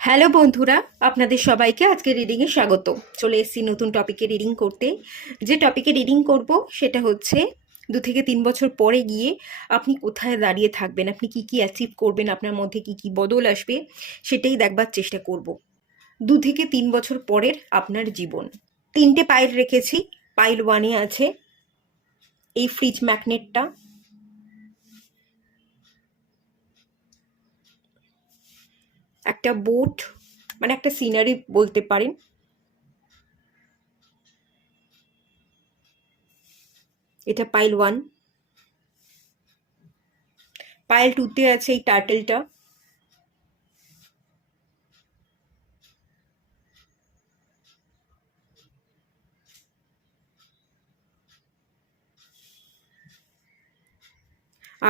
Hello বন্ধুরা, আপনাদের সবাইকে আজকে রিডিংয়ে স্বাগত। চলে এসেছি নতুন টপিকে রিডিং করতে। যে টপিকে রিডিং করব সেটা হচ্ছে 2 থেকে 3 বছর পরে গিয়ে আপনি কোথায় দাঁড়িয়ে থাকবেন, আপনি কি কি অ্যাচিভ করবেন, আপনার মধ্যে কি কি বদল আসবে সেটাই দেখবার চেষ্টা করব। 2 থেকে 3 বছর পরের আপনার জীবন। 3টে পাইল রেখেছি। পাইল 1-এ আছে এই ফ্রিজ ম্যাগনেটটা, একটা বোট মানে একটা সিনারি বলতে পারেন, এটা পাইল 1। পাইল 2-তে আছে এই টার্টেলটা,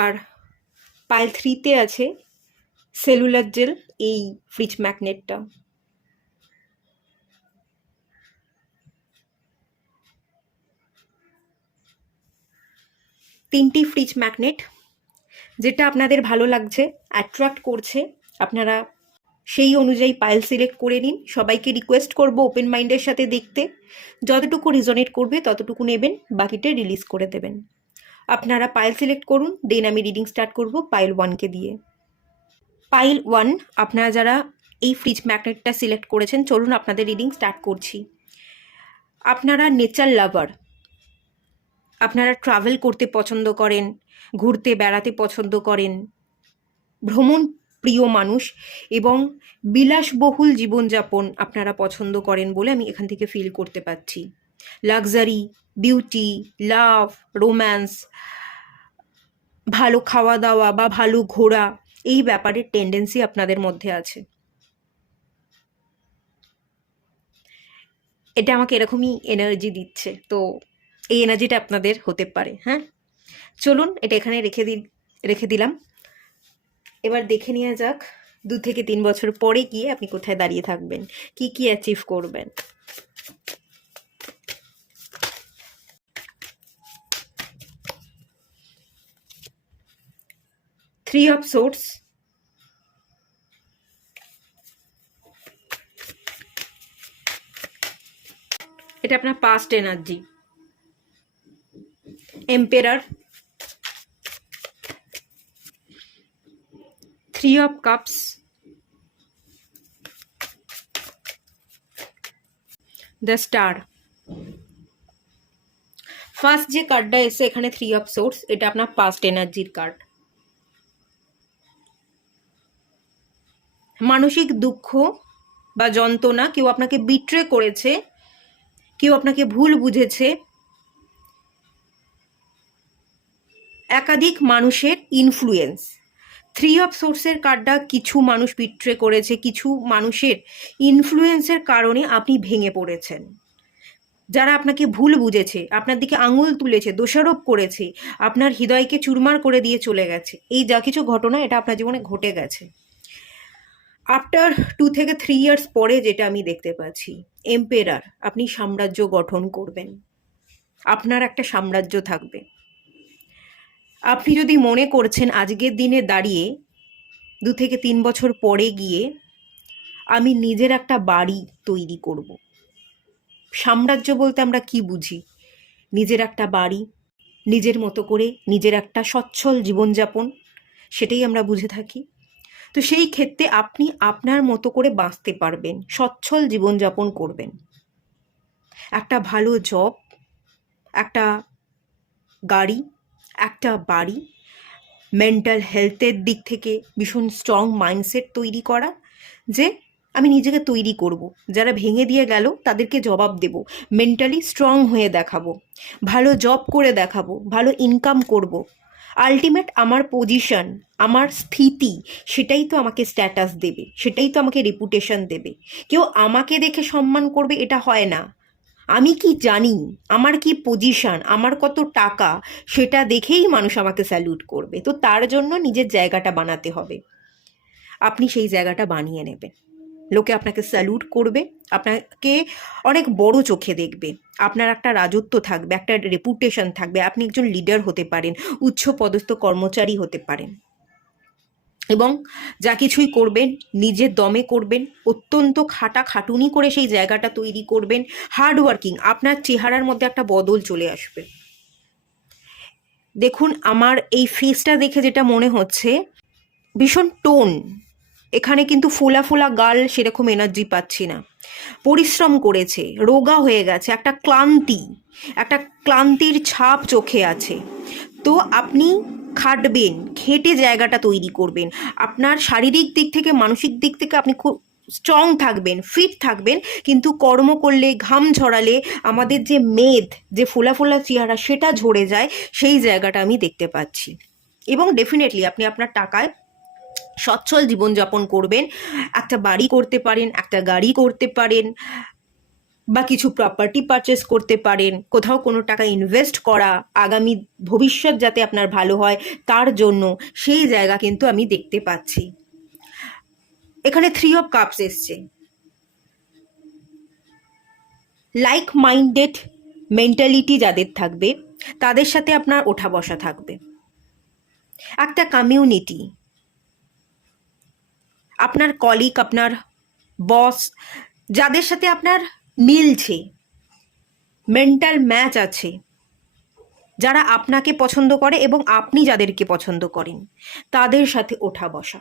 আর পাইল 3-তে আছে সেলুলার জেল, এই ফ্রিজ ম্যাগনেটটা। তিনটি ফ্রিজ ম্যাগনেট, যেটা আপনাদের ভালো লাগছে, অ্যাট্রাক্ট করছে, আপনারা সেই অনুযায়ী পাইল সিলেক্ট করে নিন। সবাইকে রিকোয়েস্ট করব ওপেন মাইন্ডের সাথে দেখতে, যতটুকু রিজনেট করবে ততটুকু নেবেন, বাকিটা রিলিজ করে দেবেন। আপনারা পাইল সিলেক্ট করুন, দেন আমি রিডিং স্টার্ট করব পাইল 1-কে দিয়ে। পাইল 1, আপনারা যারা এই ফ্রিজ ম্যাগনেটটা সিলেক্ট করেছেন, চলুন আপনাদের রিডিং স্টার্ট করছি। আপনারা নেচার লাভার, আপনারা ট্রাভেল করতে পছন্দ করেন, ঘুরতে বেড়াতে পছন্দ করেন, ভ্রমণ প্রিয় মানুষ এবং বিলাসবহুল জীবনযাপন আপনারা পছন্দ করেন বলে আমি এখান থেকে ফিল করতে পারছি। লাক্সারি, বিউটি, লাভ, রোম্যান্স, ভালো খাওয়া দাওয়া বা ভালো ঘোরা, এই ব্যাপারের টেন্ডেন্সি আপনাদের মধ্যে আছে। এটা আমাকে এরকমই এনার্জি দিচ্ছে, তো এই এনার্জিটা আপনাদের হতে পারে। হ্যাঁ, চলুন এটা এখানে রেখে দিলাম। এবার দেখে নেওয়া যাক 2 থেকে 3 বছর পরে গিয়ে আপনি কোথায় দাঁড়িয়ে থাকবেন, কি কি অ্যাচিভ করবেন। থ্রি অফ সোর্স, এটা আপনার past energy. Emperor, three of cups, the star. First যে কার্ডটা এসে এখানে থ্রি অফ সোর্স, এটা আপনার পাস্ট এনার্জির কার্ড। মানসিক দুঃখ বা যন্ত্রণা, কেউ আপনাকে বিট্রে করেছে, কেউ আপনাকে ভুল বুঝেছে, একাধিক মানুষের ইনফ্লুয়েন্স। থ্রি অফ সোর্সের কার্ডটা কিছু মানুষ বিট্রে করেছে, কিছু মানুষের ইনফ্লুয়েন্সের কারণে আপনি ভেঙে পড়েছেন। যারা আপনাকে ভুল বুঝেছে, আপনার দিকে আঙুল তুলেছে, দোষারোপ করেছে, আপনার হৃদয়কে চুরমার করে দিয়ে চলে গেছে, এই যা কিছু ঘটনা এটা আপনার জীবনে ঘটে গেছে। আফটার 2 থেকে 3 ইয়ার্স পরে যেটা আমি দেখতে পাচ্ছি, এম্পেরার, আপনি সাম্রাজ্য গঠন করবেন, আপনার একটা সাম্রাজ্য থাকবে। আপনি যদি মনে করছেন আজকের দিনে দাঁড়িয়ে 2 থেকে 3 বছর পরে গিয়ে আমি নিজের একটা বাড়ি তৈরি করব। সাম্রাজ্য বলতে আমরা কি বুঝি? নিজের একটা বাড়ি, নিজের মতো করে নিজের একটা সচ্ছল জীবনযাপন, সেটাই আমরা বুঝে থাকি। তো সেই ক্ষেত্রে আপনি আপনার মতো করে বাঁচতে পারবেন, সচ্ছল জীবনযাপন করবেন। একটা ভালো জব, একটা গাড়ি, একটা বাড়ি, মেন্টাল হেলথের দিক থেকে ভীষণ স্ট্রং মাইন্ডসেট তৈরি করা, যে আমি নিজেকে তৈরি করব, যারা ভেঙে দিয়ে গেল তাদেরকে জবাব দেব, মেন্টালি স্ট্রং হয়ে দেখাবো, ভালো জব করে দেখাবো, ভালো ইনকাম করব। আলটিমেট আমার পজিশন, আমার স্থিতি, সেটাই তো আমাকে স্ট্যাটাস দেবে, সেটাই তো আমাকে রেপুটেশন দেবে। কেউ আমাকে দেখে সম্মান করবে এটা হয় না। আমি কি জানি, আমার কি পজিশন, আমার কত টাকা, সেটা দেখেই মানুষ আমাকে স্যালুট করবে। তো তার জন্য নিজের জায়গাটা বানাতে হবে। আপনি সেই জায়গাটা বানিয়ে নেবেন, লোকে আপনাকে স্যালুট করবে, আপনাকে অনেক বড় চোখে দেখবে, আপনার একটা রাজত্ব থাকবে, একটা রেপুটেশন থাকবে, আপনি একজন লিডার হতে পারেন, উচ্চ পদস্থ কর্মচারী হতে পারেন। এবং যা কিছুই করবেন নিজের দমে করবেন, অত্যন্ত খাটাখাটুনি করে সেই জায়গাটা তৈরি করবেন, হার্ডওয়ার্কিং। আপনার চেহারার মধ্যে একটা বদল চলে আসবে। দেখুন আমার এই ফেসটা দেখে যেটা মনে হচ্ছে ভীষণ টোন, এখানে কিন্তু ফোলা ফোলা গাল সেরকম এনার্জি পাচ্ছি না। পরিশ্রম করেছে, রোগা হয়ে গেছে, একটা ক্লান্তির ছাপ চোখে আছে। তো আপনি খাটবেন, খেটে জায়গাটা তৈরি করবেন। আপনার শারীরিক দিক থেকে মানসিক দিক থেকে আপনি খুব স্ট্রং থাকবেন, ফিট থাকবেন, কিন্তু কর্ম করলে ঘাম ঝরালে আমাদের যে মেদ, যে ফোলা ফোলা চেহারা সেটা ঝরে যায়, সেই জায়গাটা আমি দেখতে পাচ্ছি। এবং ডেফিনেটলি আপনি আপনার টাকায় সচ্ছল জীবনযাপন করবেন। একটা বাড়ি করতে পারেন, একটা গাড়ি করতে পারেন, বা কিছু প্রপার্টি পারচেস করতে পারেন, কোথাও কোনো টাকা ইনভেস্ট করা, আগামী ভবিষ্যৎ যাতে আপনার ভালো হয় তার জন্য, সেই জায়গা কিন্তু আমি দেখতে পাচ্ছি। এখানে 3 অফ কাপস এসছে। লাইক মাইন্ডেড মেন্টালিটি যাদের থাকবে তাদের সাথে আপনার ওঠা বসা থাকবে। একটা কমিউনিটি, আপনার কলিগ, আপনার বস, যাদের সাথে আপনার মিলছে, মেন্টাল ম্যাচ আছে, যারা আপনাকে পছন্দ করে এবং আপনি যাদেরকে পছন্দ করেন, তাদের সাথে ওঠা বসা।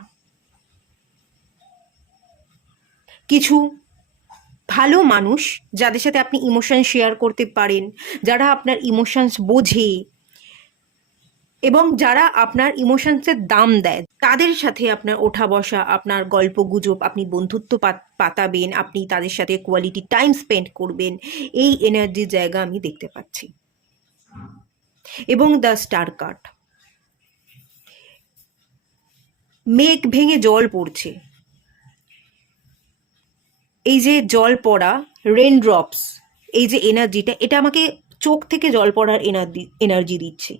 কিছু ভালো মানুষ যাদের সাথে আপনি ইমোশন শেয়ার করতে পারেন, যারা আপনার ইমোশনস বোঝে এবং যারা আপনার ইমোশনসের দাম দেয়, তাদের সাথে আপনার ওঠা বসা, আপনার গল্প গুজব, আপনি বন্ধুত্ব পাতাবেন, আপনি তাদের সাথে কোয়ালিটি টাইম স্পেন্ড করবেন, এই এনার্জির জায়গা আমি দেখতে পাচ্ছি। এবং দ্য স্টার কার্ড, মেঘ ভেঙে জল পড়ছে। এই যে জল পড়া, রেন ড্রপস, এই যে এনার্জিটা, এটা আমাকে চোখ থেকে জল পড়ার এনার্জি দিচ্ছে।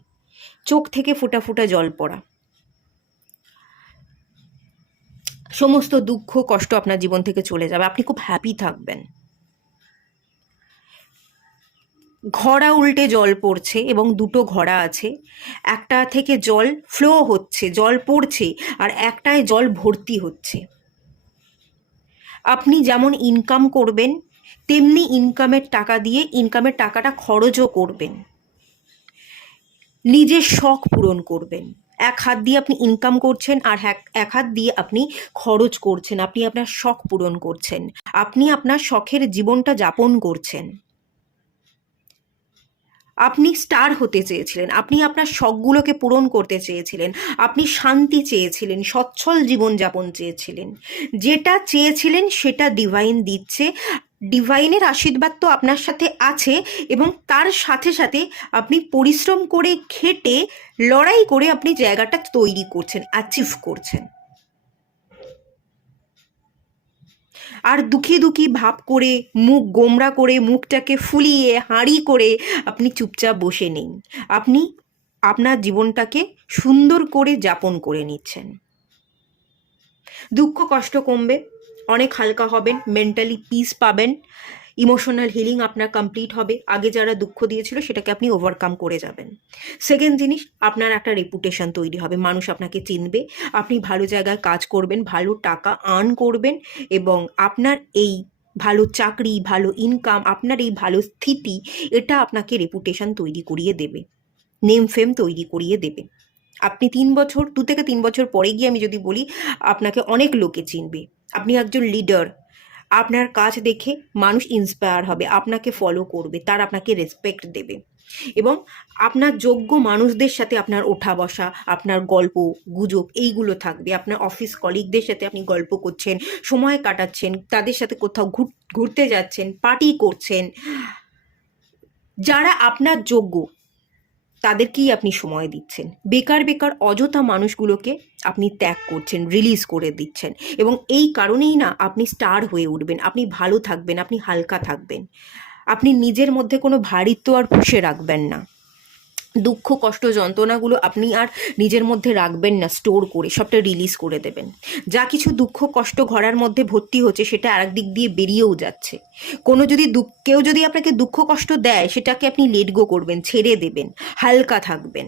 চোখ থেকে ফোঁটা ফোঁটা জল পড়া। সমস্ত দুঃখ কষ্ট আপনার জীবন থেকে চলে যাবে, আপনি খুব হ্যাপি থাকবেন। ঘড়া উল্টে জল পড়ছে এবং দুটো ঘড়া আছে, একটা থেকে জল ফ্লো হচ্ছে, জল পড়ছে, আর একটায় জল ভর্তি হচ্ছে। আপনি যেমন ইনকাম করবেন তেমনি ইনকামের টাকা দিয়ে ইনকামের টাকাটা খরচও করবেন, নিজের শখ পূরণ করবেন। এক হাত দিয়ে আপনি ইনকাম করছেন আর এক হাত দিয়ে আপনি খরচ করছেন, আপনি আপনার শখ পূরণ করছেন, আপনি আপনার শখের জীবনটা যাপন করছেন। আপনি স্টার হতে চেয়েছিলেন, আপনি আপনার শখগুলোকে পূরণ করতে চেয়েছিলেন, আপনি শান্তি চেয়েছিলেন, সচ্ছল জীবনযাপন চেয়েছিলেন। যেটা চেয়েছিলেন সেটা ডিভাইন দিচ্ছে। ডিভাইনের আশীর্বাদ তো আপনার সাথে আছে, এবং তার সাথে সাথে আপনি পরিশ্রম করে খেটে লড়াই করে আপনি জায়গাটা তৈরি করছেন, অ্যাচিভ করছেন। আর দুঃখী দুঃখী ভাব করে, মুখ গোমড়া করে, মুখটাকে ফুলিয়ে হাঁড়ি করে আপনি চুপচাপ বসে নেই, আপনি আপনার জীবনটাকে সুন্দর করে যাপন করে নিচ্ছেন। দুঃখ কষ্ট কমবে, অনেক হালকা হবেন, মেন্টালি পিস পাবেন, ইমোশনাল হিলিং আপনার কমপ্লিট হবে। আগে যারা দুঃখ দিয়েছিল সেটাকে আপনি ওভারকাম করে যাবেন। সেকেন্ড জিনিস, আপনার একটা রেপুটেশন তৈরি হবে, মানুষ আপনাকে চিনবে, আপনি ভালো জায়গায় কাজ করবেন, ভালো টাকা আর্ন করবেন, এবং আপনার এই ভালো চাকরি, ভালো ইনকাম, আপনার এই ভালো স্থিতি, এটা আপনাকে রেপুটেশন তৈরি করিয়ে দেবে, নেম ফেম তৈরি করিয়ে দেবে। আপনি 3 বছর, 2 থেকে 3 বছর পরে গিয়ে আমি যদি বলি, আপনাকে অনেক লোকে চিনবে, আপনি একজন লিডার। আপনার কাজ দেখে মানুষ ইন্সপায়ার হবে, আপনাকে ফলো করবে, তার আপনাকে রেসপেক্ট দেবে, এবং আপনার যোগ্য মানুষদের সাথে আপনার ওঠা বসা, আপনার গল্প গুজব এইগুলো থাকবে। আপনার অফিস কলিগদের সাথে আপনি গল্প করছেন, সময় কাটাচ্ছেন, তাদের সাথে কোথাও ঘুরতে যাচ্ছেন, পার্টি করছেন। যারা আপনার যোগ্য তাদেরকেই আপনি সময় দিচ্ছেন, বেকার বেকার অযথা মানুষগুলোকে আপনি ত্যাগ করছেন, রিলিজ করে দিচ্ছেন, এবং এই কারণেই না আপনি স্টার হয়ে উঠবেন, আপনি ভালো থাকবেন, আপনি হালকা থাকবেন, আপনি নিজের মধ্যে কোনো ভারিত্ব আর পুষে রাখবেন না। দুঃখ কষ্ট যন্ত্রণাগুলো আপনি আর নিজের মধ্যে রাখবেন না, স্টোর করে সবটা রিলিজ করে দেবেন। যা কিছু দুঃখ কষ্ট ঘরের মধ্যে ভর্তি হচ্ছে সেটা আরেক দিক দিয়ে বেরিয়েও যাচ্ছে। কোনো যদি কেউ যদি আপনাকে দুঃখ কষ্ট দেয় সেটাকে আপনি লেট গো করবেন, ছেড়ে দেবেন, হালকা থাকবেন।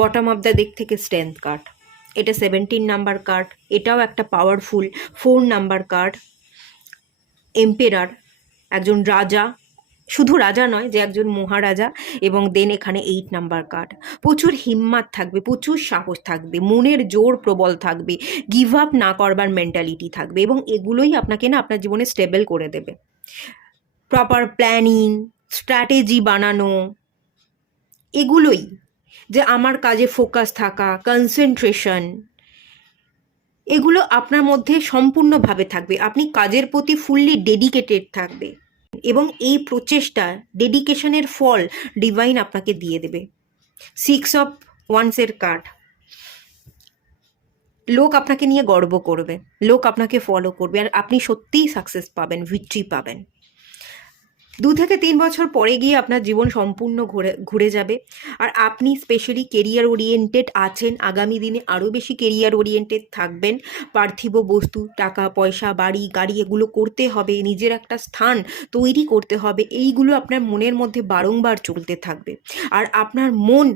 বটম অফ দ্য ডেক থেকে স্ট্রেংথ কার্ড, এটা 17 নাম্বার কার্ড, এটাও একটা পাওয়ারফুল 4 নাম্বার কার্ড। এম্পেরার, একজন রাজা, শুধু রাজা নয়, যে একজন মহারাজা। এবং দেন এখানে 8 নাম্বার কার্ড। প্রচুর হিম্মত থাকবে, প্রচুর সাহস থাকবে, মনের জোর প্রবল থাকবে, গিভ আপ না করবার মেন্টালিটি থাকবে, এবং এগুলোই আপনাকে না আপনার জীবনে স্টেবল করে দেবে। প্রপার প্ল্যানিং, স্ট্র্যাটেজি বানানো, এগুলোই, যে আমার কাজে ফোকাস থাকা, কনসেন্ট্রেশন, এগুলো আপনার মধ্যে সম্পূর্ণভাবে থাকবে। আপনি কাজের প্রতি ফুললি ডেডিকেটেড থাকবে, এবং এই প্রচেষ্টা, ডেডিকেশনের ফল ডিভাইন আপনাকে দিয়ে দেবে। 6 অফ ওয়ান্সের কার্ড, লোক আপনাকে নিয়ে গর্ব করবে, লোক আপনাকে ফলো করবে, আর আপনি সত্যিই সাকসেস পাবেন, ভিক্টরি পাবেন। 2 থেকে 3 বছর পরে গিয়ে আপনার জীবন সম্পূর্ণ ঘুরে যাবে। আর আপনি স্পেশালি কেরিয়ার ওরিয়েন্টেড আছেন, আগামী দিনে আরও বেশি কেরিয়ার ওরিয়েন্টেড থাকবেন। পার্থিব বস্তু, টাকা পয়সা, বাড়ি গাড়ি, এগুলো করতে হবে, নিজের একটা স্থান তৈরি করতে হবে, এইগুলো আপনার মনের মধ্যে বারংবার চলতে থাকবে। আর আপনার মন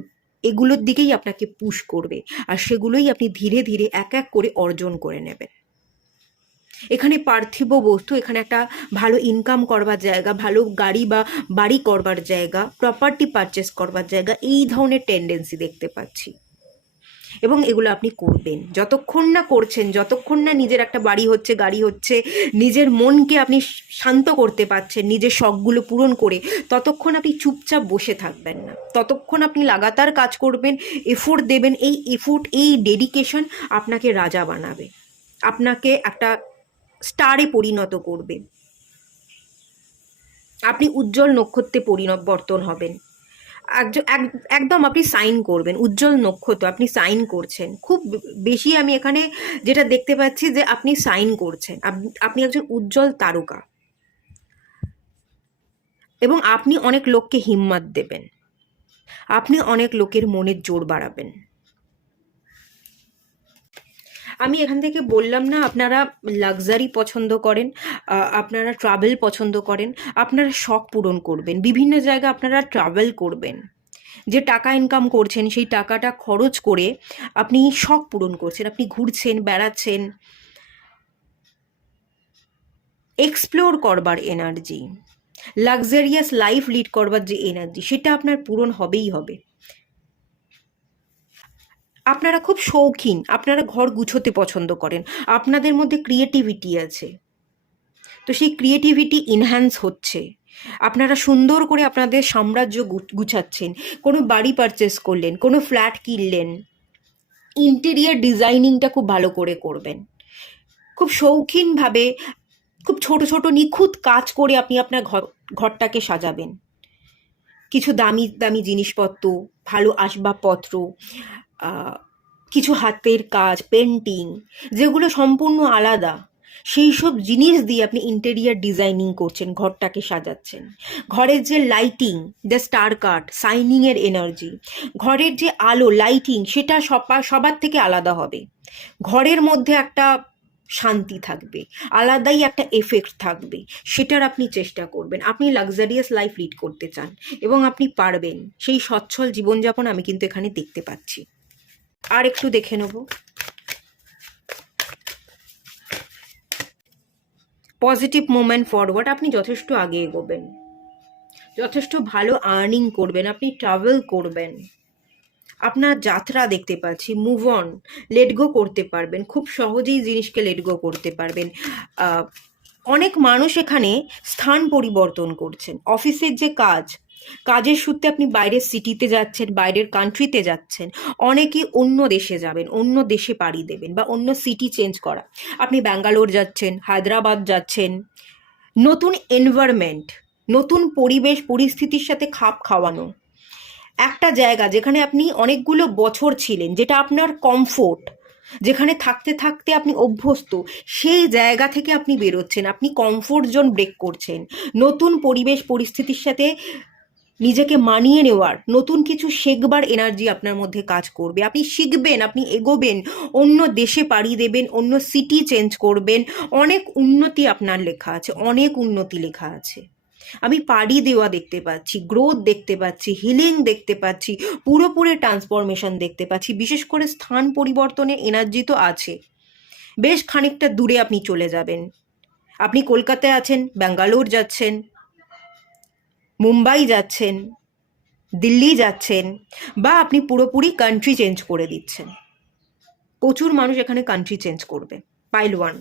এগুলোর দিকেই আপনাকে পুশ করবে, আর সেগুলোই আপনি ধীরে ধীরে এক এক করে অর্জন করে নেবেন। এখানে পার্থিব বস্তু, এখানে একটা ভালো ইনকাম করবার জায়গা, ভালো গাড়ি বা বাড়ি করবার জায়গা, প্রপার্টি পারচেস করবার জায়গা, এই ধরনের টেন্ডেন্সি দেখতে পাচ্ছি। এবং এগুলো আপনি করবেন, যতক্ষণ না করছেন, যতক্ষণ না নিজের একটা বাড়ি হচ্ছে, গাড়ি হচ্ছে, নিজের মনকে আপনি শান্ত করতে পারছেন নিজের শখগুলো পূরণ করে, ততক্ষণ আপনি চুপচাপ বসে থাকবেন না। ততক্ষণ আপনি লাগাতার কাজ করবেন, এফোর্ট দেবেন। এই এফোর্ট, এই ডেডিকেশন আপনাকে রাজা বানাবে, আপনাকে একটা স্টারে পরিণত করবে। আপনি উজ্জ্বল নক্ষত্রে পরিবর্তন হবেন। একদম আপনি সাইন করবেন, উজ্জ্বল নক্ষত্র, আপনি সাইন করছেন। খুব বেশি আমি এখানে যেটা দেখতে পাচ্ছি, যে আপনি সাইন করছেন, আপনি একজন উজ্জ্বল তারকা, এবং আপনি অনেক লোককে হিম্মত দেবেন, আপনি অনেক লোকের মনের জোর বাড়াবেন। আমি এখান থেকে বললাম না আপনারা লাক্সারি পছন্দ করেন, আপনারা ট্রাভেল পছন্দ করেন, আপনারা শখ পূরণ করবেন, বিভিন্ন জায়গায় আপনারা ট্রাভেল করবেন, যে টাকা ইনকাম করছেন সেই টাকাটা খরচ করে আপনি শখ পূরণ করছেন, আপনি ঘুরছেন, বেড়াচ্ছেন, এক্সপ্লোর করবার এনার্জি, লাক্সারিয়াস লাইফ লিড করবার যে এনার্জি, সেটা আপনার পূরণ হবেই হবে। আপনারা খুব শৌখিন, আপনারা ঘর গুছোতে পছন্দ করেন, আপনাদের মধ্যে ক্রিয়েটিভিটি আছে, তো সেই ক্রিয়েটিভিটি ইনহ্যান্স হচ্ছে। আপনারা সুন্দর করে আপনাদের সাম্রাজ্য গুছাচ্ছেন, কোনো বাড়ি পারচেস করলেন, কোনো ফ্ল্যাট কিনলেন, ইন্টেরিয়ার ডিজাইনিংটা খুব ভালো করে করবেন, খুব শৌখিনভাবে, খুব ছোট ছোট নিখুঁত কাজ করে আপনি আপনার ঘরটাকে সাজাবেন। কিছু দামি দামি জিনিসপত্র, ভালো আসবাবপত্র, কিছু হাতের কাজ, পেন্টিং, যেগুলো সম্পূর্ণ আলাদা, সেই সব জিনিস দিয়ে আপনি ইন্টেরিয়ার ডিজাইনিং করছেন, ঘরটাকে সাজাচ্ছেন। ঘরের যে লাইটিং, দ্য স্টার কার্ড, সাইনিংয়ের এনার্জি, ঘরের যে আলো, লাইটিং, সেটা সবার থেকে আলাদা হবে। ঘরের মধ্যে একটা শান্তি থাকবে, আলাদাই একটা এফেক্ট থাকবে, সেটার আপনি চেষ্টা করবেন। আপনি লাক্সারিয়াস লাইফ লিড করতে চান, এবং আপনি পারবেন। সেই সচ্ছল জীবনযাপন আমি কিন্তু এখানে দেখতে পাচ্ছি। আর একটু দেখে নেব। পজিটিভ মুভমেন্ট ফরওয়ার্ড, আপনি যথেষ্ট আগে এগোবেন, যথেষ্ট ভালো আর্নিং করবেন, আপনি ট্রাভেল করবেন, আপনার যাত্রা দেখতে পাচ্ছি। মুভ অন, লেট গো করতে পারবেন, খুব সহজেই জিনিসকে লেট গো করতে পারবেন। অনেক মানুষ এখানে স্থান পরিবর্তন করছেন, অফিসের যে কাজের সূত্রে আপনি বাইরের সিটিতে যাচ্ছেন, বাইরের কান্ট্রিতে যাচ্ছেন, অনেকেই অন্য দেশে যাবেন, অন্য দেশে পাড়ি দেবেন, বা অন্য সিটি চেঞ্জ করা। আপনি ব্যাঙ্গালোর যাচ্ছেন, হায়দ্রাবাদ যাচ্ছেন, নতুন এনভায়রনমেন্ট, নতুন পরিবেশ পরিস্থিতির সাথে খাপ খাওয়ানো, একটা জায়গা যেখানে আপনি অনেকগুলো বছর ছিলেন, যেটা আপনার কমফোর্ট, যেখানে থাকতে থাকতে আপনি অভ্যস্ত, সেই জায়গা থেকে আপনি বেরোচ্ছেন, আপনি কমফোর্ট জোন ব্রেক করছেন। নতুন পরিবেশ পরিস্থিতির সাথে নিজেকে মানিয়ে নেওয়ার, নতুন কিছু শেখবার এনার্জি আপনার মধ্যে কাজ করবে। আপনি শিখবেন, আপনি এগোবেন, অন্য দেশে পাড়ি দেবেন, অন্য সিটি চেঞ্জ করবেন। অনেক উন্নতি আপনার লেখা আছে, অনেক উন্নতি লেখা আছে। আমি পাড়ি দেওয়া দেখতে পাচ্ছি, গ্রোথ দেখতে পাচ্ছি, হিলিং দেখতে পাচ্ছি, পুরোপুরি ট্রান্সফরমেশন দেখতে পাচ্ছি। বিশেষ করে স্থান পরিবর্তনের এনার্জি তো আছে। বেশ খানিকটা দূরে আপনি চলে যাবেন। আপনি কলকাতায় আছেন, ব্যাঙ্গালোর যাচ্ছেন, মুম্বাই যাচ্ছেন, দিল্লি যাচ্ছেন, বা আপনি পুরোপুরি কান্ট্রি চেঞ্জ করে দিচ্ছেন। প্রচুর মানুষ এখানে কান্ট্রি চেঞ্জ করবে। পাইল 1,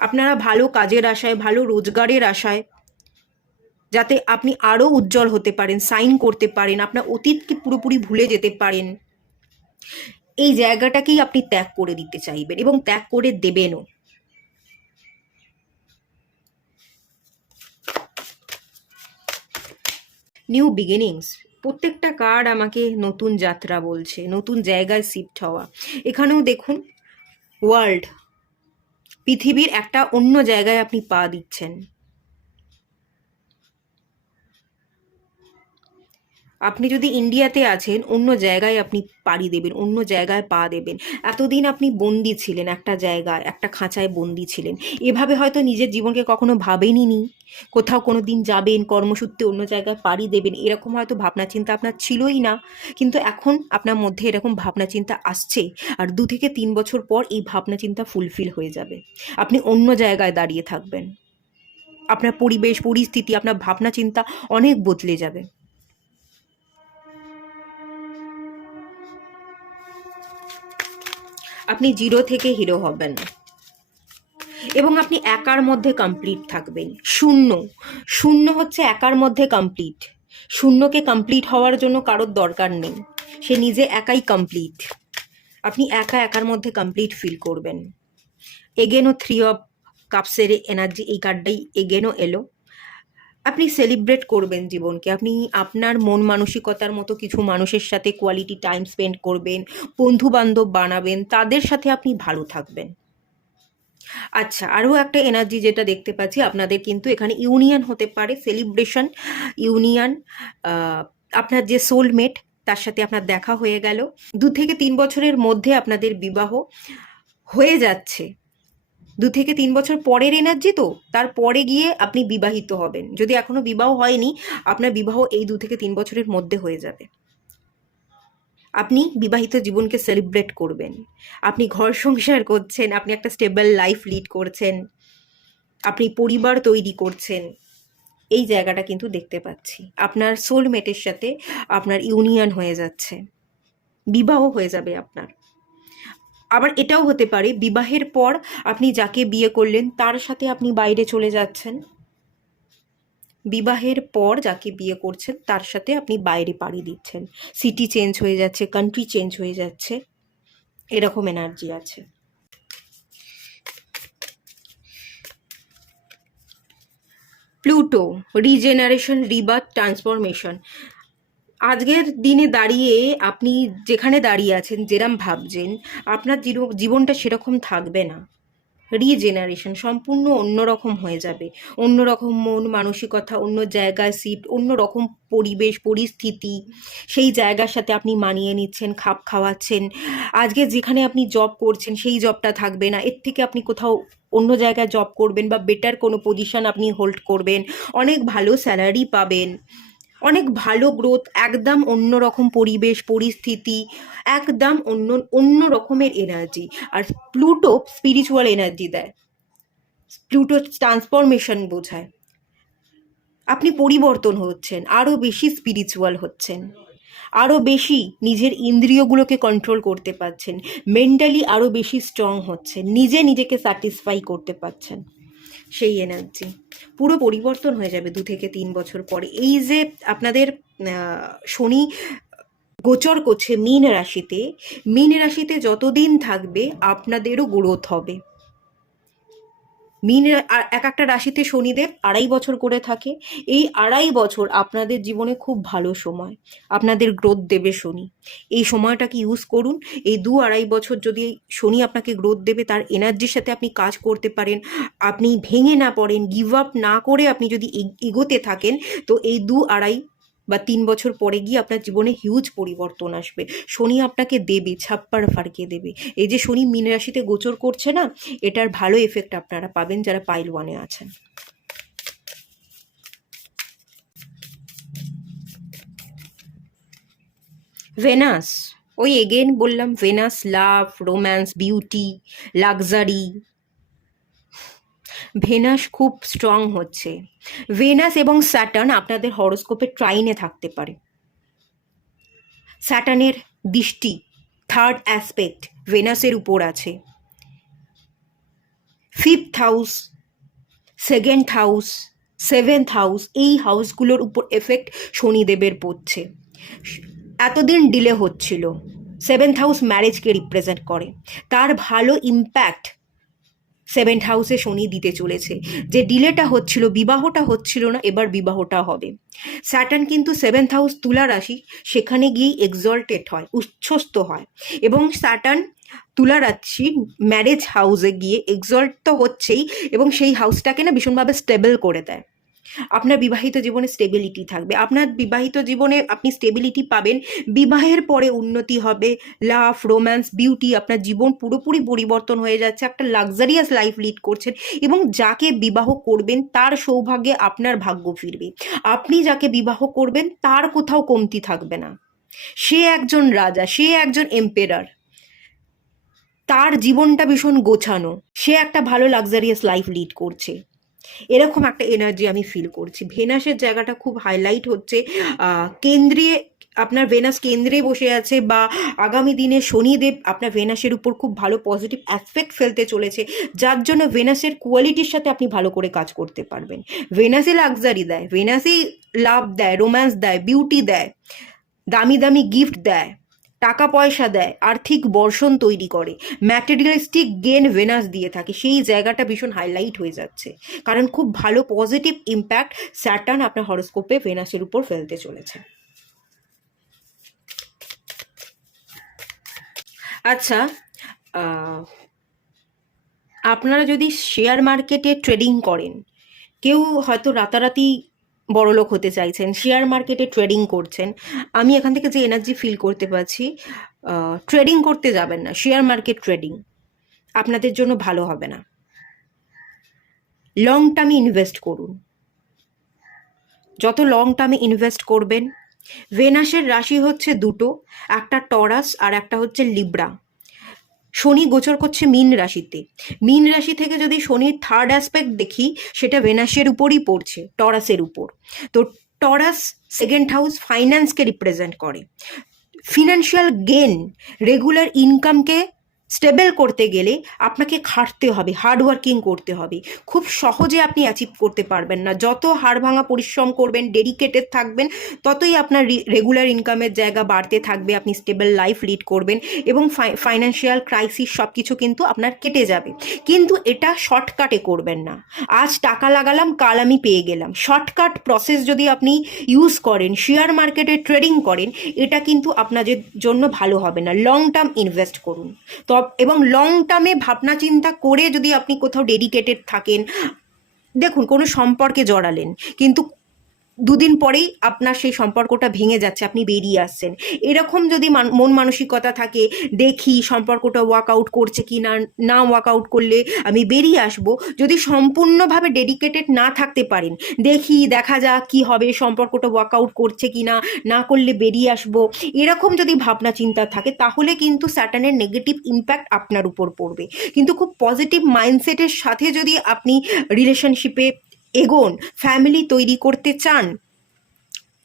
আপনারা ভালো কাজের আশায়, ভালো রোজগারের আশায়, যাতে আপনি আরও উজ্জ্বল হতে পারেন, সাইন করতে পারেন, আপনার অতীতকে পুরোপুরি ভুলে যেতে পারেন, এই জায়গাটাকেই আপনি ত্যাগ করে দিতে চাইবেন এবং ত্যাগ করে দেবেনও। নিউ বিগিনিংস, প্রত্যেকটা কার্ড আমাকে নতুন যাত্রা বলছে, নতুন জায়গায় শিফট হওয়া। এখানেও দেখুন ওয়ার্ল্ড, পৃথিবীর একটা অন্য জায়গায় আপনি পা দিচ্ছেন। আপনি যদি ইন্ডিয়াতে আছেন, অন্য জায়গায় আপনি পাড়ি দেবেন, অন্য জায়গায় পা দেবেন। এতদিন আপনি বন্দি ছিলেন একটা জায়গায়, একটা খাঁচায় বন্দি ছিলেন। এভাবে হয়তো নিজের জীবনকে কখনো ভাবেনি নি। কোথাও কোনো দিন যাবেন, কর্মসূত্রে অন্য জায়গায় পাড়ি দেবেন, এরকম হয়তো ভাবনা চিন্তা আপনার ছিলই না। কিন্তু এখন আপনার মধ্যে এরকম ভাবনা চিন্তা আসছে, আর 2 থেকে 3 বছর পর এই ভাবনা চিন্তা ফুলফিল হয়ে যাবে। আপনি অন্য জায়গায় দাঁড়িয়ে থাকবেন, আপনার পরিবেশ পরিস্থিতি, আপনার ভাবনা চিন্তা অনেক বদলে যাবে। আপনি 0 থেকে হিরো হবেন এবং আপনি একার মধ্যে কমপ্লিট থাকবেন। শূন্য, শূন্য হচ্ছে একার মধ্যে কমপ্লিট। শূন্যকে কমপ্লিট হওয়ার জন্য কারোর দরকার নেই, সে নিজে একাই কমপ্লিট। আপনি একা একার মধ্যে কমপ্লিট ফিল করবেন। এগেনও 3 অফ কাপসের এনার্জি, এই কার্ডটাই এগেনও এলো। আপনি সেলিব্রেট করবেন জীবনকে, আপনি আপনার মন মানসিকতার মতো কিছু মানুষের সাথে কোয়ালিটি টাইম স্পেন্ড করবেন, বন্ধু বান্ধব বানাবেন, তাদের সাথে আপনি ভালো থাকবেন। আচ্ছা, আরও একটা এনার্জি যেটা দেখতে পাচ্ছি, আপনাদের কিন্তু এখানে ইউনিয়ন হতে পারে, সেলিব্রেশন, ইউনিয়ন। আপনার যে সোলমেট, তার সাথে আপনার দেখা হয়ে গেল। 2 থেকে 3 বছরের মধ্যে আপনাদের বিবাহ হয়ে যাচ্ছে। 2 থেকে 3 বছর পরের এনার্জি তো, তারপরে গিয়ে আপনি বিবাহিত হবেন। যদি এখনো বিবাহ হয়নি, আপনার বিবাহ এই 2 থেকে 3 বছরের মধ্যে হয়ে যাবে। আপনি বিবাহিত জীবনকে সেলিব্রেট করবেন, আপনি ঘর সংসার করছেন, আপনি একটা স্টেবল লাইফ লিড করছেন, আপনি পরিবার তৈরি করছেন। এই জায়গাটা কিন্তু দেখতে পাচ্ছি। আপনার সোলমেটের সাথে আপনার ইউনিয়ন হয়ে যাচ্ছে, বিবাহ হয়ে যাবে আপনার। আবার এটাও হতে পারে বিবাহের পর আপনি যাকে বিয়ে করলেন তার সাথে আপনি বাইরে চলে যাচ্ছেন। বিবাহের পর যাকে বিয়ে করছেন তার সাথে আপনি বাইরে পাড়ি দিচ্ছেন, সিটি চেঞ্জ হয়ে যাচ্ছে, কান্ট্রি চেঞ্জ হয়ে যাচ্ছে, এরকম এনার্জি আছে। Pluto, regeneration, rebirth, transformation. আজকের দিনে দাঁড়িয়ে আপনি যেখানে দাঁড়িয়ে আছেন, যেরম ভাবছেন, আপনার জীবনটা সেরকম থাকবে না। রিজেনারেশন সম্পূর্ণ অন্যরকম হয়ে যাবে, অন্যরকম মন মানসিকতা, অন্য জায়গায় শিফট, অন্যরকম পরিবেশ পরিস্থিতি, সেই জায়গার সাথে আপনি মানিয়ে নিচ্ছেন, খাপ খাওয়াচ্ছেন। আজকে যেখানে আপনি জব করছেন সেই জবটা থাকবে না, এর থেকে আপনি কোথাও অন্য জায়গায় জব করবেন বা বেটার কোনো পজিশন আপনি হোল্ড করবেন, অনেক ভালো স্যালারি পাবেন, অনেক ভালো গ্রোথ, একদম অন্য রকম পরিবেশ পরিস্থিতি, একদম অন্য অন্য রকমের এনার্জি। আর প্লুটো স্পিরিচুয়াল এনার্জি দেয়, প্লুটো ট্রান্সফরমেশন বোঝায়। আপনি পরিবর্তন হচ্ছেন, আরও বেশি স্পিরিচুয়াল হচ্ছেন, আরও বেশি নিজের ইন্দ্রিয়গুলোকে কন্ট্রোল করতে পারছেন, মেন্টালি আরও বেশি স্ট্রং হচ্ছেন, নিজে নিজেকে স্যাটিসফাই করতে পারছেন। সেই এনার্জি পুরো পরিবর্তন হয়ে যাবে 2 থেকে 3 বছর পরে। এই যে আপনাদের শনি গোচর করছে মীন রাশিতে, মীন রাশিতে যতদিন থাকবে আপনাদেরও গ্রোথ হবে। মীন এক একটা রাশিতে শনিদেব 2.5 বছর করে থাকে। এই 2.5 বছর আপনাদের জীবনে খুব ভালো সময়, আপনাদের গ্রোথ দেবে শনি। এই সময়টাকে ইউজ করুন। এই 2-2.5 বছর যদি শনি আপনাকে গ্রোথ দেবে, তার এনার্জির সাথে আপনি কাজ করতে পারেন, আপনি ভেঙে না পড়েন, গিভ আপ না করে আপনি যদি এগোতে থাকেন, তো এই 2-2.5 বা 3 বছর পরে গিয়ে আপনার জীবনে হিউজ পরিবর্তন আসবে। শনি আপনাকে দেবে, ছাপ্পার ফাড়কে দেবে। এই যে শনি মীন রাশিতে গোচর করছে না, এটার ভালো এফেক্ট আপনারা পাবেন যারা পাইল 1-এ আছেন। ভেনাস, ওই এগেন বললাম, ভেনাস লাভ, রোম্যান্স, বিউটি, লাক্সারি। ভেনাস খুব স্ট্রং হচ্ছে। ভেনাস এবং স্যাটার্ন আপনাদের হরোস্কোপে ট্রাইনে থাকতে পারে। স্যাটার্নের দৃষ্টি থার্ড অ্যাসপেক্ট ভেনাসের উপর আছে। Fifth house, second house, seventh house, এই হাউসগুলোর উপর এফেক্ট শনিদেবের পড়ছে। এতদিন ডিলে হচ্ছিল, সেভেন্থ হাউস ম্যারেজকে রিপ্রেজেন্ট করে, তার ভালো ইম্প্যাক্ট সেভেন্থ হাউসে শনি দিতে চলেছে। যে ডিলেটা হচ্ছিল, বিবাহটা হচ্ছিল না, এবার বিবাহটা হবে। স্যাটার্ন কিন্তু সেভেন্থ হাউস তুলা রাশি, সেখানে গিয়েই এক্সল্টেড হয়, উচ্ছ্বস্ত হয়। এবং স্যাটার্ন তুলা রাশি ম্যারেজ হাউসে গিয়ে এক্সল্ট তো হচ্ছেই, এবং সেই হাউসটাকে না ভীষণভাবে স্টেবল করে দেয়। আপনার বিবাহিত জীবনে স্টেবিলিটি থাকবে, আপনার বিবাহিত জীবনে আপনি স্টেবিলিটি পাবেন, বিবাহের পরে উন্নতি হবে, লাভ, রোম্যান্স, বিউটি, আপনার জীবন পুরোপুরি পরিবর্তন হয়ে যাচ্ছে, একটা লাক্সারিয়াস লাইফ লিড করছেন। এবং যাকে বিবাহ করবেন তার সৌভাগ্যে আপনার ভাগ্য ফিরবে, আপনি যাকে বিবাহ করবেন তার কোথাও কমতি থাকবে না। সে একজন রাজা, সে একজন এম্পেরার, তার জীবনটা ভীষণ গোছানো, সে একটা ভালো লাক্সারিয়াস লাইফ লিড করছে, এরকম একটা এনার্জি আমি ফিল করছি। ভেনাসের জায়গাটা খুব হাইলাইট হচ্ছে। কেন্দ্রে আপনার ভেনাস কেন্দ্রে বসে আছে, বা আগামী দিনে শনিদেব আপনার ভেনাসের উপর খুব ভালো পজিটিভ অ্যাসপেক্ট ফেলতে চলেছে, যার জন্য ভেনাসের কোয়ালিটির সাথে আপনি ভালো করে কাজ করতে পারবেন। ভেনাসই লাক্সারি দেয়, ভেনাসই লাভ দেয়, রোম্যান্স দেয়, বিউটি দেয়, দামি দামি গিফট দেয়, টাকা পয়সা দেয়, আর্থিক বর্ষণ তৈরি করে, ম্যাটেরিয়ালিস্টিক গেন ভেনাস দিয়ে থাকে। সেই জায়গাটা ভীষণ হাইলাইট হয়ে যাচ্ছে, কারণ খুব ভালো পজিটিভ ইম্প্যাক্ট স্যাটার্ন আপনার হরোস্কোপে ভেনাসের উপর ফেলতে চলেছে। আচ্ছা, আপনারা যদি শেয়ার মার্কেটে ট্রেডিং করেন, কেউ হয়তো রাতারাতি বড়লোক হতে চাইছেন, শেয়ার মার্কেটে ট্রেডিং করছেন, আমি এখান থেকে যে এনার্জি ফিল করতে পারছি, ট্রেডিং করতে যাবেন না। শেয়ার মার্কেট ট্রেডিং আপনাদের জন্য ভালো হবে না। লং টার্মে ইনভেস্ট করুন। যত লং টার্মে ইনভেস্ট করবেন, ভেনাসের রাশি হচ্ছে দুটো, একটা টরাস আর একটা হচ্ছে লিব্রা। শনি গোচর করছে মীন রাশিতে, মীন রাশি থেকে যদি শনির থার্ড অ্যাসপেক্ট দেখি, সেটা ভেনাসের উপরই পড়ছে, টরাসের উপর। তো টরাস সেকেন্ড হাউস ফাইন্যান্সকে রিপ্রেজেন্ট করে। ফিনান্সিয়াল গেন, রেগুলার ইনকামকে স্টেবল করতে গেলে আপনাকে খাটতে হবে, হার্ডওয়ার্কিং করতে হবে। খুব সহজে আপনি অ্যাচিভ করতে পারবেন না। যত হাড় ভাঙা পরিশ্রম করবেন, ডেডিকেটেড থাকবেন, ততই আপনার রেগুলার ইনকামের জায়গা বাড়তে থাকবে, আপনি স্টেবল লাইফ লিড করবেন, এবং ফাইন্যান্সিয়াল ক্রাইসিস সব কিছু কিন্তু আপনার কেটে যাবে। কিন্তু এটা শর্টকাটে করবেন না, আজ টাকা লাগালাম কাল আমি পেয়ে গেলাম। শর্টকাট প্রসেস যদি আপনি ইউজ করেন, শেয়ার মার্কেটে ট্রেডিং করেন, এটা কিন্তু আপনাদের জন্য ভালো হবে না। লং টার্ম ইনভেস্ট করুন। এবং লং টার্মে ভাবনা চিন্তা করে যদি আপনি কোথাও ডেডিকেটেড থাকেন, দেখুন কোনো সম্পর্কে জড়ালেন, কিন্তু দুদিন পরেই আপনার সেই সম্পর্কটা ভেঙে যাচ্ছে, আপনি বেরিয়ে আসছেন, এরকম যদি মন মানসিকতা থাকে, দেখি সম্পর্কটা ওয়ার্কআউট করছে কি না, না ওয়ার্কআউট করলে আমি বেরিয়ে আসব, যদি সম্পূর্ণভাবে ডেডিকেটেড না থাকতে পারেন, দেখি দেখা যাক কি হবে, সম্পর্কটা ওয়ার্কআউট করছে কি না, না করলে বেরিয়ে আসব, এরকম যদি ভাবনা চিন্তা থাকে, তাহলে কিন্তু স্যাটার্নের নেগেটিভ ইম্প্যাক্ট আপনার উপর পড়বে। কিন্তু খুব পজিটিভ মাইন্ডসেটের সাথে যদি আপনি রিলেশনশিপে এগোন, ফ্যামিলি তৈরি করতে চান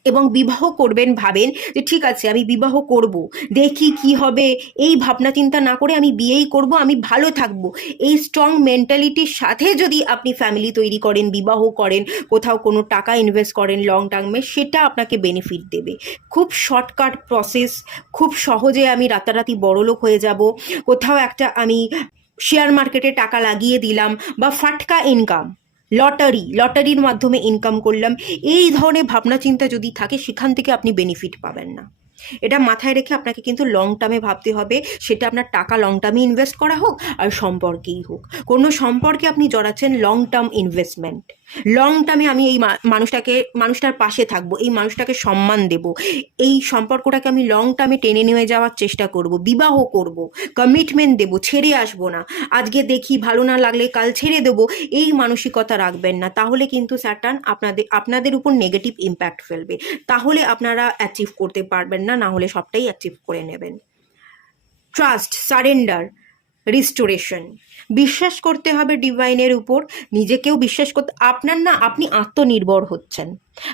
এবং বিবাহ করবেন, ভাবেন যে ঠিক আছে আমি বিবাহ করব, দেখি কি হবে, এই ভাবনা চিন্তা না করে আমি বিয়েই করব, আমি ভালো থাকবো, এই স্ট্রং মেন্টালিটির সাথে যদি আপনি ফ্যামিলি তৈরি করেন, বিবাহ করেন, কোথাও কোনো টাকা ইনভেস্ট করেন লং টার্মে, সেটা আপনাকে বেনিফিট দেবে। খুব শর্টকাট প্রসেস, খুব সহজে আমি রাতারাতি বড়লোক হয়ে যাব, কোথাও একটা আমি শেয়ার মার্কেটে টাকা লাগিয়ে দিলাম, বা ফাটকা ইনকাম, লটারির মাধ্যমে ইনকাম করলাম, এই ধরনের ভাবনা চিন্তা যদি থাকে, সেখান থেকে আপনি বেনিফিট পাবেন না। এটা মাথায় রেখে আপনাকে কিন্তু লং টার্মে ভাবতে হবে, সেটা আপনার টাকা লং টার্মে ইনভেস্ট করা হোক আর সম্পর্কেই হোক। কোনো সম্পর্কে আপনি জড়াচ্ছেন, লং টার্ম ইনভেস্টমেন্ট, লং টার্মে আমি এই মানুষটার পাশে থাকবো, এই মানুষটাকে সম্মান দেব, এই সম্পর্কটাকে আমি লং টার্মে টেনে নিয়ে যাওয়ার চেষ্টা করব, বিবাহ করব, কমিটমেন্ট দেব, ছেড়ে আসবো না, আজকে দেখি ভালো না লাগলে কাল ছেড়ে দেবো, এই মানসিকতা রাখবেন না। তাহলে কিন্তু স্যাটার্ন আপনাদের উপর নেগেটিভ ইম্প্যাক্ট ফেলবে, তাহলে আপনারা অ্যাচিভ করতে পারবেন না না, না হলে সবটাই অ্যাচিভ করে নেবেন। ট্রাস্ট, সারেন্ডার, রিস্টোরেশন, বিশ্বাস করতে হবে ডিভাইনের উপর, নিজেকেও বিশ্বাস করতে, আপনার না, আপনি আত্মনির্ভর হচ্ছেন,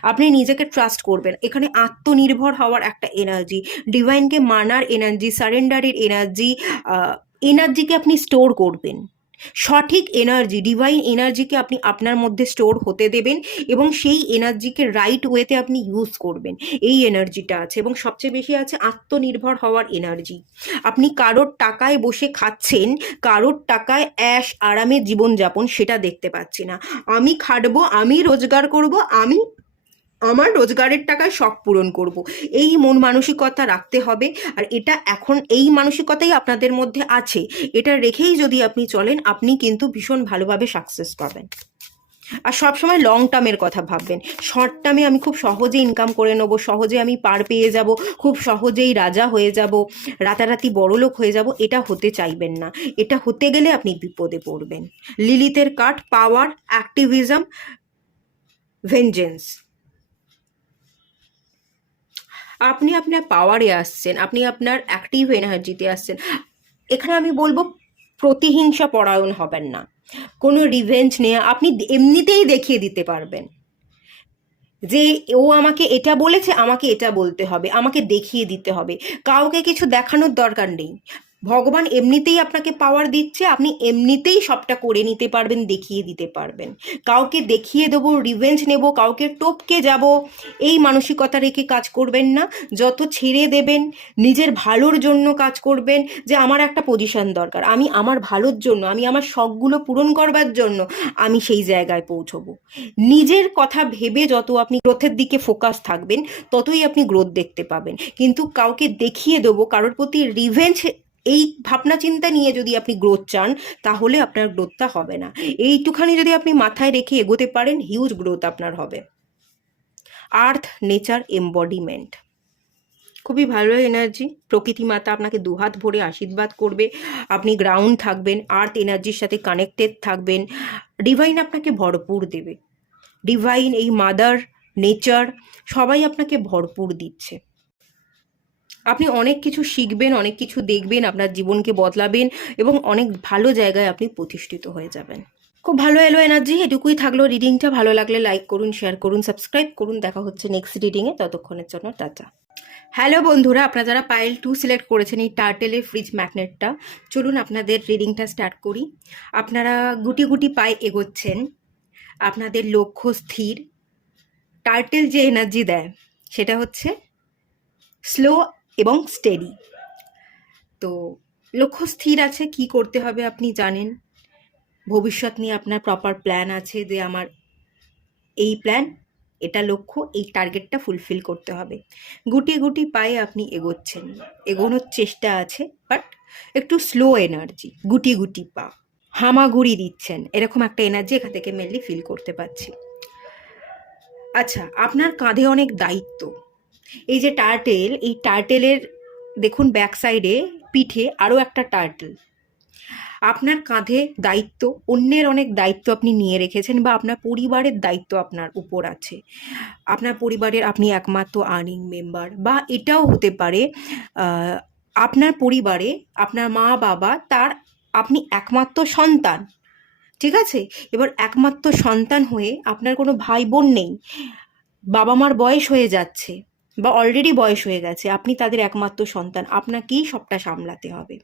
আপনি নিজেকে ট্রাস্ট করবেন, এখানে আত্মনির্ভর হওয়ার একটা এনার্জি, ডিভাইনকে মানার এনার্জি, সারেন্ডারের এনার্জি, এনার্জিকে আপনি স্টোর করবেন, সঠিক এনার্জি, ডিভাইন এনার্জিকে আপনি আপনার মধ্যে স্টোর হতে দেবেন এবং সেই এনার্জিকে রাইট ওয়েতে আপনি ইউজ করবেন, এই এনার্জিটা আছে। এবং সবচেয়ে বেশি আছে আত্মনির্ভর হওয়ার এনার্জি। আপনি কারোর টাকায় বসে খাচ্ছেন, কারোর টাকায় অ্যাশ আরামে জীবনযাপন, সেটা দেখতে পাচ্ছি না। আমি খাটবো, আমি রোজগার করব, আমি আমার রোজগারের টাকায় শখ পূরণ করব, এই মন মানসিকতা রাখতে হবে। আর এটা এখন এই মানসিকতাই আপনাদের মধ্যে আছে, এটা রেখেই যদি আপনি চলেন, আপনি কিন্তু ভীষণ ভালোভাবে সাকসেস পাবেন। আর সবসময় লং টার্মের কথা ভাববেন, শর্ট টার্মে আমি খুব সহজে ইনকাম করে নেবো, সহজে আমি পার পেয়ে যাব, খুব সহজেই রাজা হয়ে যাব, রাতারাতি বড়লোক হয়ে যাব, এটা হতে চাইবেন না। এটা হতে গেলে আপনি বিপদে পড়বেন। লিলিতের কার্ড, পাওয়ার, অ্যাক্টিভিজম, ভেঞ্জেন্স। আপনি আপনার পাওয়ারে আসছেন, আপনি আপনার অ্যাক্টিভ এনার্জিতে আসছেন। এখানে আমি বলবো প্রতিহিংসা পরায়ণ হবেন না, কোনো রিভেঞ্জ নেই, আপনি এমনিতেই দেখিয়ে দিতে পারবেন যে ও আমাকে এটা বলেছে, আমাকে এটা বলতে হবে, আমাকে দেখিয়ে দিতে হবে, কাউকে কিছু দেখানোর দরকার নেই। ভগবান এমনিতেই আপনাকে পাওয়ার দিচ্ছে, আপনি এমনিতেই সবটা করে নিতে পারবেন, দেখিয়ে দিতে পারবেন। কাউকে দেখিয়ে দেবো, রিভেঞ্জ নেব, কাউকে টপকে যাব, এই মানসিকতা রেখে কাজ করবেন না। যত ছেড়ে দেবেন, নিজের ভালোর জন্য কাজ করবেন, যে আমার একটা পজিশন দরকার, আমি আমার ভালোর জন্য, আমি আমার শখগুলো পূরণ করবার জন্য আমি সেই জায়গায় পৌঁছবো। নিজের কথা ভেবে যত আপনি গ্রোথের দিকে ফোকাস থাকবেন, ততই আপনি গ্রোথ দেখতে পাবেন। কিন্তু কাউকে দেখিয়ে দেবো, কারোর প্রতি রিভেঞ্জ, এই ভাবনা চিন্তা নিয়ে যদি আপনি গ্রোথ চান, তাহলে আপনার গ্রোথটা হবে না। এইটুখানি যদি আপনি মাথায় রেখে এগোতে পারেন, হিউজ গ্রোথ আপনার হবে। আর্থ, নেচার, এমবডিমেন্ট, খুবই ভালো এনার্জি। প্রকৃতি মাতা আপনাকে দুহাত ভরে আশীর্বাদ করবে, আপনি গ্রাউন্ড থাকবেন, আর্থ এনার্জির সাথে কানেক্টেড থাকবেন, ডিভাইন আপনাকে ভরপুর দেবে। ডিভাইন, এই মাদার, নেচার, সবাই আপনাকে ভরপুর দিচ্ছে। আপনি অনেক কিছু শিখবেন, অনেক কিছু দেখবেন, আপনার জীবনকে বদলাবেন এবং অনেক ভালো জায়গায় আপনি প্রতিষ্ঠিত হয়ে যাবেন। খুব ভালো এলো এনার্জি। এটুকুই থাকলো রিডিংটা। ভালো লাগলে লাইক করুন, শেয়ার করুন, সাবস্ক্রাইব করুন। দেখা হচ্ছে নেক্সট রিডিংয়ে, ততক্ষণের জন্য টাটা। হ্যালো বন্ধুরা, আপনারা যারা পাইল 2 সিলেক্ট করেছেন, এই টার্টেলের ফ্রিজ ম্যাগনেটটা, চলুন আপনাদের রিডিংটা স্টার্ট করি। আপনারা গুটি গুটি পায়ে এগোচ্ছেন, আপনাদের লক্ষ্য স্থির। টার্টেল যে এনার্জি দেয় সেটা হচ্ছে স্লো এবং স্টেডি। তো লক্ষ্য স্থির আছে, কি করতে হবে আপনি জানেন, ভবিষ্যৎ নিয়ে আপনার প্রপার প্ল্যান আছে, যে আমার এই প্ল্যান, এটা লক্ষ্য, এই টার্গেটটা ফুলফিল করতে হবে। গুটি গুটি পায়ে আপনি এগোচ্ছেন, এগোনোর চেষ্টা আছে, বাট একটু স্লো এনার্জি, গুটি গুটি পা, হামাগুড়ি দিচ্ছেন, এরকম একটা এনার্জি এখান থেকে মেনলি ফিল করতে পারছি। আচ্ছা, আপনার কাঁধে অনেক দায়িত্ব। এই যে টার্টেল, এই টার্টেলের দেখুন ব্যাক সাইডে পিঠে আরও একটা টার্টেল। আপনার কাঁধে দায়িত্ব, অন্যের অনেক দায়িত্ব আপনি নিয়ে রেখেছেন, বা আপনার পরিবারের দায়িত্ব আপনার উপর আছে। আপনার পরিবারের আপনি একমাত্র আর্নিং মেম্বার, বা এটাও হতে পারে আপনার পরিবারে আপনার মা বাবা, তার আপনি একমাত্র সন্তান, ঠিক আছে? এবার একমাত্র সন্তান হয়ে আপনার কোনো ভাই বোন নেই, বাবা মার বয়স হয়ে যাচ্ছে বা অলরেডি বয়স হয়ে গেছে, আপনি তাদের একমাত্র সন্তান, আপনাকেই সবটা সামলাতে হবে।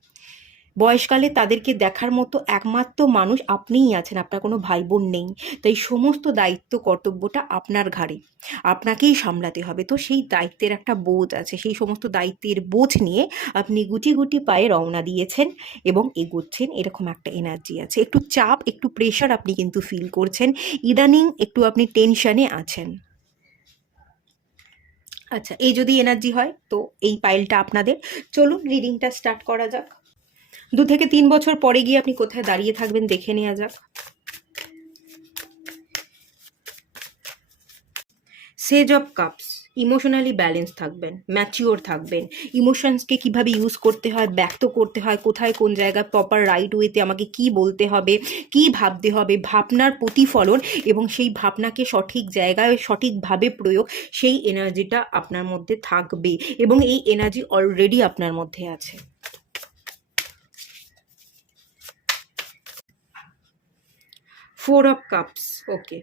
বয়সকালে তাদেরকে দেখার মতো একমাত্র মানুষ আপনিই আছেন, আপনার কোনো ভাই বোন নেই। তাই সমস্ত দায়িত্ব কর্তব্যটা আপনার ঘাড়ে, আপনাকেই সামলাতে হবে। তো সেই দায়িত্বের একটা বোঝ আছে, সেই সমস্ত দায়িত্বের বোঝ নিয়ে আপনি গুটি গুটি পায়ে রওনা দিয়েছেন এবং এগোচ্ছেন, এরকম একটা এনার্জি আছে। একটু চাপ, একটু প্রেশার আপনি কিন্তু ফিল করছেন, ইদানিং একটু আপনি টেনশনে আছেন। আচ্ছা, এই যদি এনার্জি হয় তো এই পাইলটা আপনাদের। চলুন রিডিংটা স্টার্ট করা যাক। 2 থেকে 3 বছর পরে গিয়ে আপনি কোথায় দাঁড়িয়ে থাকবেন দেখে নেওয়া যাক। সেজ অফ কাপস, ইমোশনালি ব্যালেন্স থাকবেন, ম্যাচিওর থাকবেন, ইমোশনসকে কিভাবে ইউজ করতে হয়, ব্যক্ত করতে হয়, কোথায় কোন জায়গায় প্রপার রাইট ওয়েতে আমাকে কি বলতে হবে, কি ভাবতে হবে, ভাবনার প্রতিফলন এবং সেই ভাবনাকে সঠিক জায়গায় সঠিকভাবে প্রয়োগ, সেই এনার্জিটা আপনার মধ্যে থাকবে এবং এই এনার্জি অলরেডি আপনার মধ্যে আছে। Four of cups, okay.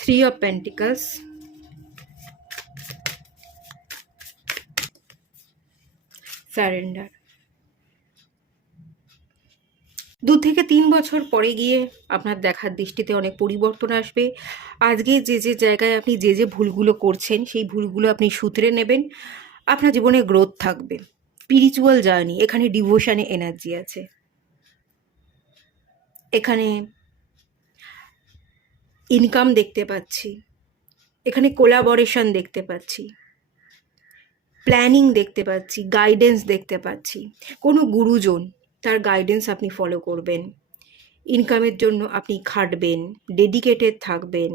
Three of Pentacles, Surrender। 2 থেকে 3 বছর পরে গিয়ে আপনার দেখার দৃষ্টিতে অনেক পরিবর্তন আসবে। আজকে যে জায়গায় আপনি যে ভুলগুলো করছেন সেই ভুলগুলো আপনি শুধরে নেবেন, আপনার জীবনে গ্রোথ থাকবে। স্পিরিচুয়াল জার্নি, এখানে ডিভোশনে এনার্জি আছে, এখানে ইনকাম দেখতে পাচ্ছি, এখানে কোলাবোরেশন দেখতে পাচ্ছি, প্ল্যানিং দেখতে পাচ্ছি, গাইডেন্স দেখতে পাচ্ছি। কোনো গুরুজন, তার গাইডেন্স আপনি ফলো করবেন, ইনকামের জন্য আপনি খাটবেন, ডেডিকেটেড থাকবেন,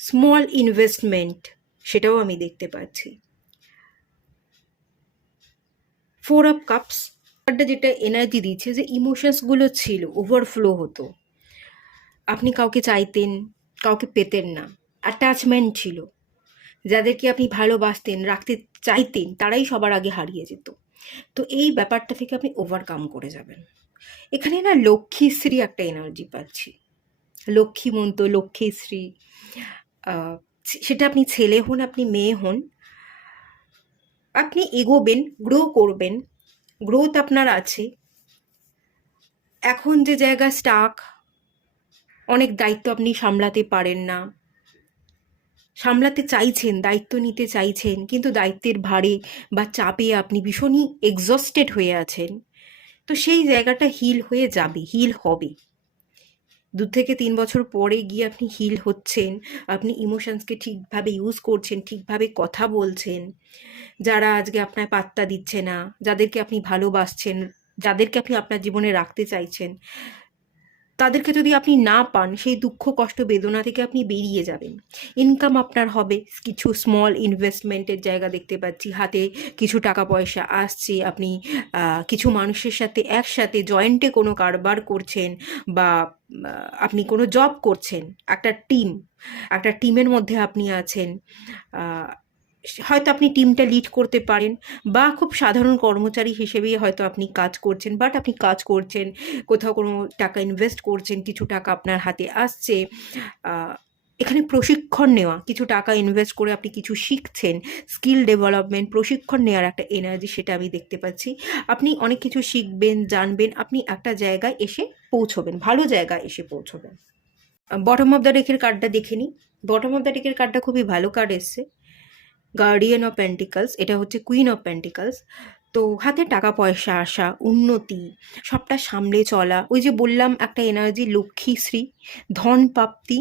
স্মল ইনভেস্টমেন্ট সেটাও আমি দেখতে পাচ্ছি। ফোর অফ কাপস কার্ডটা যেটা এনার্জি দিচ্ছে যে ইমোশনসগুলো ছিল, ওভারফ্লো হতো, আপনি কাউকে চাইতেন, কাউকে পেতেন না, অ্যাটাচমেন্ট ছিল, যাদেরকে আপনি ভালোবাসতেন, রাখতে চাইতেন, তারাই সবার আগে হারিয়ে যেত। তো এই ব্যাপারটা থেকে আপনি ওভারকাম করে যাবেন। এখানে না লক্ষ্মীশ্রী একটা এনার্জি পাচ্ছি, লক্ষ্মীমন্ত, লক্ষ্মীশ্রী, সেটা আপনি ছেলে হন, আপনি মেয়ে হন, আপনি এগোবেন, গ্রো করবেন, গ্রোথ আপনার আছে। এখন যে জায়গা স্টাক, অনেক দায়িত্ব আপনি সামলাতে পারেন না, সামলাতে চাইছেন, দায়িত্ব নিতে চাইছেন, কিন্তু দায়িত্বের ভারে বা চাপে আপনি ভীষণই এক্সস্টেড হয়ে আছেন। তো সেই জায়গাটা হিল হয়ে যাবে, হিল হবে। 2 থেকে 3 বছর পরে গিয়ে আপনি হিল হচ্ছেন, আপনি ইমোশনসকে ঠিকভাবে ইউজ করছেন, ঠিকভাবে কথা বলছেন। যারা আজকে আপনার পাত্তা দিচ্ছে না, যাদেরকে আপনি ভালোবাসছেন, যাদেরকে আপনি আপনার জীবনে রাখতে চাইছেন, তাদেরকে যদি আপনি না পান, সেই দুঃখ কষ্ট বেদনা থেকে আপনি বেরিয়ে যাবেন। ইনকাম আপনার হবে, কিছু স্মল ইনভেস্টমেন্টের জায়গা দেখতে পাচ্ছি, হাতে কিছু টাকা পয়সা আসছে, আপনি কিছু মানুষের সাথে একসাথে জয়েন্টে কোনো কারবার করছেন, বা আপনি কোনো জব করছেন, একটা টিমের মধ্যে আপনি আছেন। হয়তো আপনি টিমটা লিড করতে পারেন, বা খুব সাধারণ কর্মচারী হিসেবেই হয়তো আপনি কাজ করছেন, বাট আপনি কাজ করছেন, কোথাও কোনো টাকা ইনভেস্ট করছেন, কিছু টাকা আপনার হাতে আসছে। এখানে প্রশিক্ষণ নেওয়া, কিছু টাকা ইনভেস্ট করে আপনি কিছু শিখছেন, স্কিল ডেভেলপমেন্ট, প্রশিক্ষণ নেওয়ার একটা এনার্জি, সেটা আমি দেখতে পাচ্ছি। আপনি অনেক কিছু শিখবেন, জানবেন, আপনি একটা জায়গায় এসে পৌঁছবেন, ভালো জায়গায় এসে পৌঁছবেন। বটম অফ দ্য ডেকের কার্ডটা দেখে নিই। বটম অফ দ্য ডেকের কার্ডটা খুবই ভালো কার্ড এসছে, গার্ডিয়ান অফ পেন্টিকালস, এটা হচ্ছে কুইন অফ পেন্টিকালস। তো হাতে টাকা পয়সা আসা, উন্নতি, সবটা সামলে চলা, ওই যে বললাম একটা এনার্জি লক্ষ্মীশ্রী, ধন প্রাপ্তি,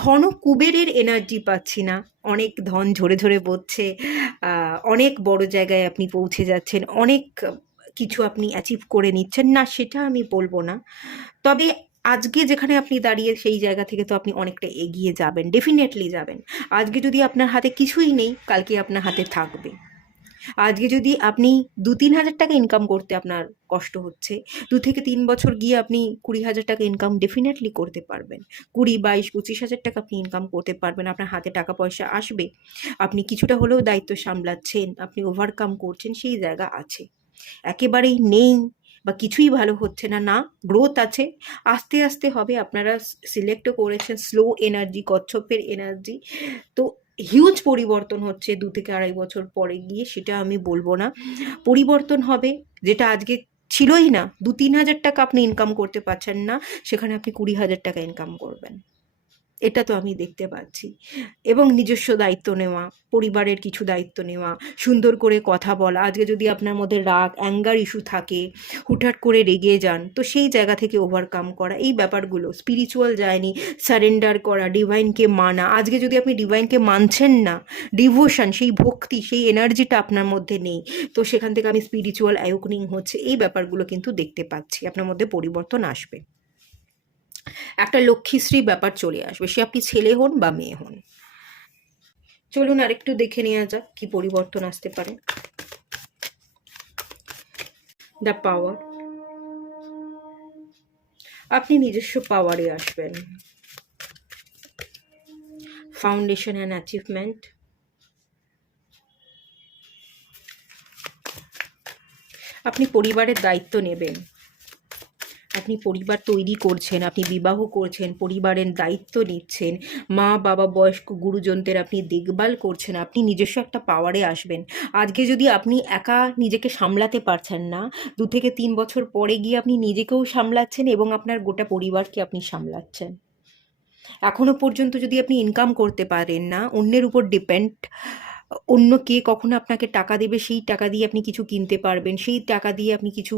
ধন ও কুবেরের এনার্জি পাচ্ছি না, অনেক ধন ঝরে ঝরে পড়ছে, অনেক বড় জায়গায় আপনি পৌঁছে যাচ্ছেন, অনেক কিছু আপনি অ্যাচিভ করে নিচ্ছেন, না সেটা আমি বলবো না, তবে আজকে যেখানে আপনি দাঁড়িয়ে সেই জায়গা থেকে তো আপনি অনেকটা এগিয়ে যাবেন, ডেফিনেটলি যাবেন। আজকে যদি আপনার হাতে কিছুই নেই, কালকে আপনার হাতে থাকবে। আজকে যদি আপনি 2-3 হাজার টাকা ইনকাম করতে আপনার কষ্ট হচ্ছে, 2 থেকে 3 বছর গিয়ে আপনি 20,000 টাকা ইনকাম ডেফিনেটলি করতে পারবেন। 20, 22, 25 হাজার টাকা আপনি ইনকাম করতে পারবেন, আপনার হাতে টাকা পয়সা আসবে, আপনি কিছুটা হলেও দায়িত্ব সামলাচ্ছেন, আপনি ওভারকাম করছেন, সেই জায়গা আছে। একেবারেই নেই বা কিছুই ভালো হচ্ছে না, না, গ্রোথ আছে, আস্তে আস্তে হবে। আপনারা সিলেক্টও করেছেন স্লো এনার্জি, কচ্ছপের এনার্জি, তো হিউজ পরিবর্তন হচ্ছে 2 থেকে 2.5 বছর পরে গিয়ে, সেটা আমি বলবো না। পরিবর্তন হবে, যেটা আজকে ছিলই না, 2-3 হাজার টাকা আপনি ইনকাম করতে পারছেন না, সেখানে আপনি 20,000 টাকা ইনকাম করবেন। এটা তো আমি দেখতে পাচ্ছি। এবং নিজস্ব দায়িত্ব নেওয়া, পরিবারের কিছু দায়িত্ব নেওয়া, সুন্দর করে কথা বলা। আজকে যদি আপনার মধ্যে রাগ, অ্যাঙ্গার ইস্যু থাকে, হুটহাট করে রেগে যান, তো সেই জায়গা থেকে ওভারকাম করা, এই ব্যাপারগুলো স্পিরিচুয়াল জার্নি, সারেন্ডার করা, ডিভাইনকে মানা। আজকে যদি আপনি ডিভাইনকে মানছেন না, ডিভোশন, সেই ভক্তি, সেই এনার্জিটা আপনার মধ্যে নেই, তো সেখান থেকে আমি স্পিরিচুয়াল অ্যাওয়েকনিং হচ্ছে, এই ব্যাপারগুলো কিন্তু দেখতে পাচ্ছি। আপনার মধ্যে পরিবর্তন আসবে, একটা লক্ষ্মীশ্রী ব্যাপার চলে আসবে, সে আপনি ছেলে হন বা মেয়ে হন। চলুন আরেকটু দেখে নেওয়া যাক কি পরিবর্তন আসতে পারে। দ্য পাওয়ার, আপনি নিজস্ব পাওয়ারে আসবেন। ফাউন্ডেশন অ্যান্ড অ্যাচিভমেন্ট, আপনি পরিবারের দায়িত্ব নেবেন। আপনি পরিবার তৈরি করছেন, আপনি বিবাহ করছেন, পরিবারের দায়িত্ব নিচ্ছেন, মা বাবা বয়স্ক গুরুজনদের আপনি দেখভাল করছেন, আপনি নিজস্ব একটা পাওয়ারে আসবেন। আজকে যদি আপনি একা নিজেকে সামলাতে পারছেন না, 2 থেকে 3 বছর পরে গিয়ে আপনি নিজেকেও সামলাচ্ছেন এবং আপনার গোটা পরিবারকে আপনি সামলাচ্ছেন। এখনো পর্যন্ত যদি আপনি ইনকাম করতে পারেন না, অন্যের উপর ডিপেন্ড, অন্য কে কখনো আপনাকে টাকা দেবে, সেই টাকা দিয়ে আপনি কিছু কিনতে পারবেন, সেই টাকা দিয়ে আপনি কিছু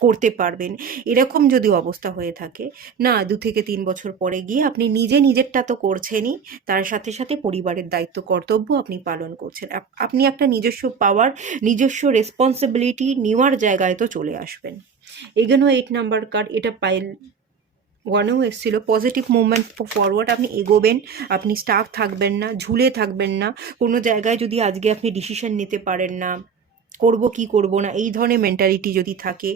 করতে পারবেন, এরকম যদি অবস্থা হয়ে থাকে না, 2 থেকে 3 বছর পরে গিয়ে আপনি নিজেরটা তো করছেনই, তার সাথে সাথে পরিবারের দায়িত্ব কর্তব্য আপনি পালন করছেন। আপনি একটা নিজস্ব পাওয়ার, নিজস্ব রেসপন্সিবিলিটি নেওয়ার জায়গায় তো চলে আসবেন। এগেনো 8 নাম্বার কার্ড, এটা পাইল ওয়ানেও এসেছিল, পজিটিভ মুভমেন্ট ফরওয়ার্ড। আপনি এগোবেন, আপনি স্টাক থাকবেন না, ঝুলে থাকবেন না। কোনো জায়গায় যদি আজকে আপনি ডিসিশন নিতে পারেন না, করব কি করব না, এই ধরনের মেন্টালিটি যদি থাকে,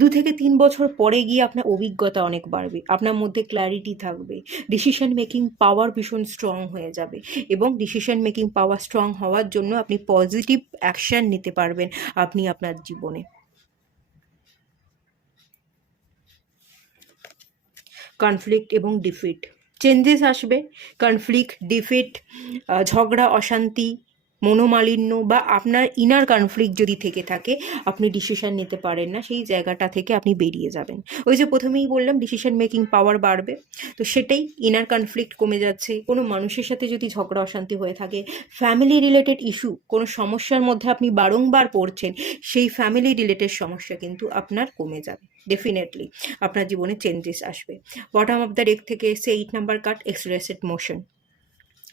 2 থেকে 3 বছর পরে গিয়ে আপনার অভিজ্ঞতা অনেক বাড়বে, আপনার মধ্যে ক্ল্যারিটি থাকবে, ডিসিশন মেকিং পাওয়ার ভীষণ স্ট্রং হয়ে যাবে, এবং ডিসিশন মেকিং পাওয়ার স্ট্রং হওয়ার জন্য আপনি পজিটিভ অ্যাকশন নিতে পারবেন আপনি আপনার জীবনে। কনফ্লিক্ট এবং ডিফিট, চেঞ্জেস আসবে, কনফ্লিক্ট, ডিফিট, ঝগড়া, অশান্তি, মনোমালিন্য, বা আপনার ইনার কনফ্লিক্ট যদি থেকে থাকে, আপনি ডিসিশন নিতে পারেন না, সেই জায়গাটা থেকে আপনি বেরিয়ে যাবেন। ওই যে প্রথমেই বললাম ডিসিশন মেকিং পাওয়ার বাড়বে, তো সেটাই, ইনার কনফ্লিক্ট কমে যাচ্ছে। কোনো মানুষের সাথে যদি ঝগড়া অশান্তি হয়ে থাকে, ফ্যামিলি রিলেটেড ইস্যু, কোনো সমস্যার মধ্যে আপনি বারংবার পড়ছেন, সেই ফ্যামিলি রিলেটেড সমস্যা কিন্তু আপনার কমে যাবে, ডেফিনেটলি আপনার জীবনে চেঞ্জেস আসবে। বটম অফ দ্য ডেক থেকে এসে 8 নাম্বার কার্ড, এক্সপ্রেসেড মোশন।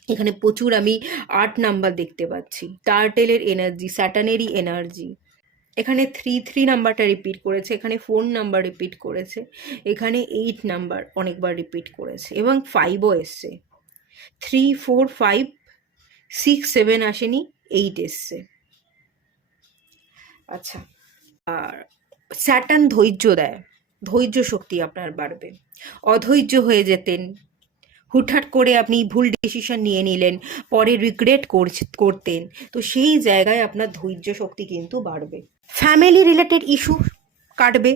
এখানে প্রচুর আমি 8 নাম্বার দেখতে পাচ্ছি, টার্টেলের এনার্জি, স্যাটানেরই এনার্জি। এখানে 3 নাম্বারটা রিপিট করেছে, এখানে 4 নাম্বার রিপিট করেছে, এখানে 8 নাম্বার অনেকবার রিপিট করেছে, এবং 5ও এসছে। 3, 4, 5, 6, 7 আসেনি, 8 এসছে। আচ্ছা, আর স্যাটার্ন ধৈর্য দেয়, ধৈর্য শক্তি আপনার বাড়বে। অধৈর্য হয়ে যেতেন, হুটহাট করে আপনি ভুল ডিসিশন নিয়ে নিলেন, পরে রিগ্রেট করতেন, তো সেই জায়গায় আপনার ধৈর্য শক্তি কিন্তু বাড়বে। ফ্যামিলি রিলেটেড ইস্যু কাটবে,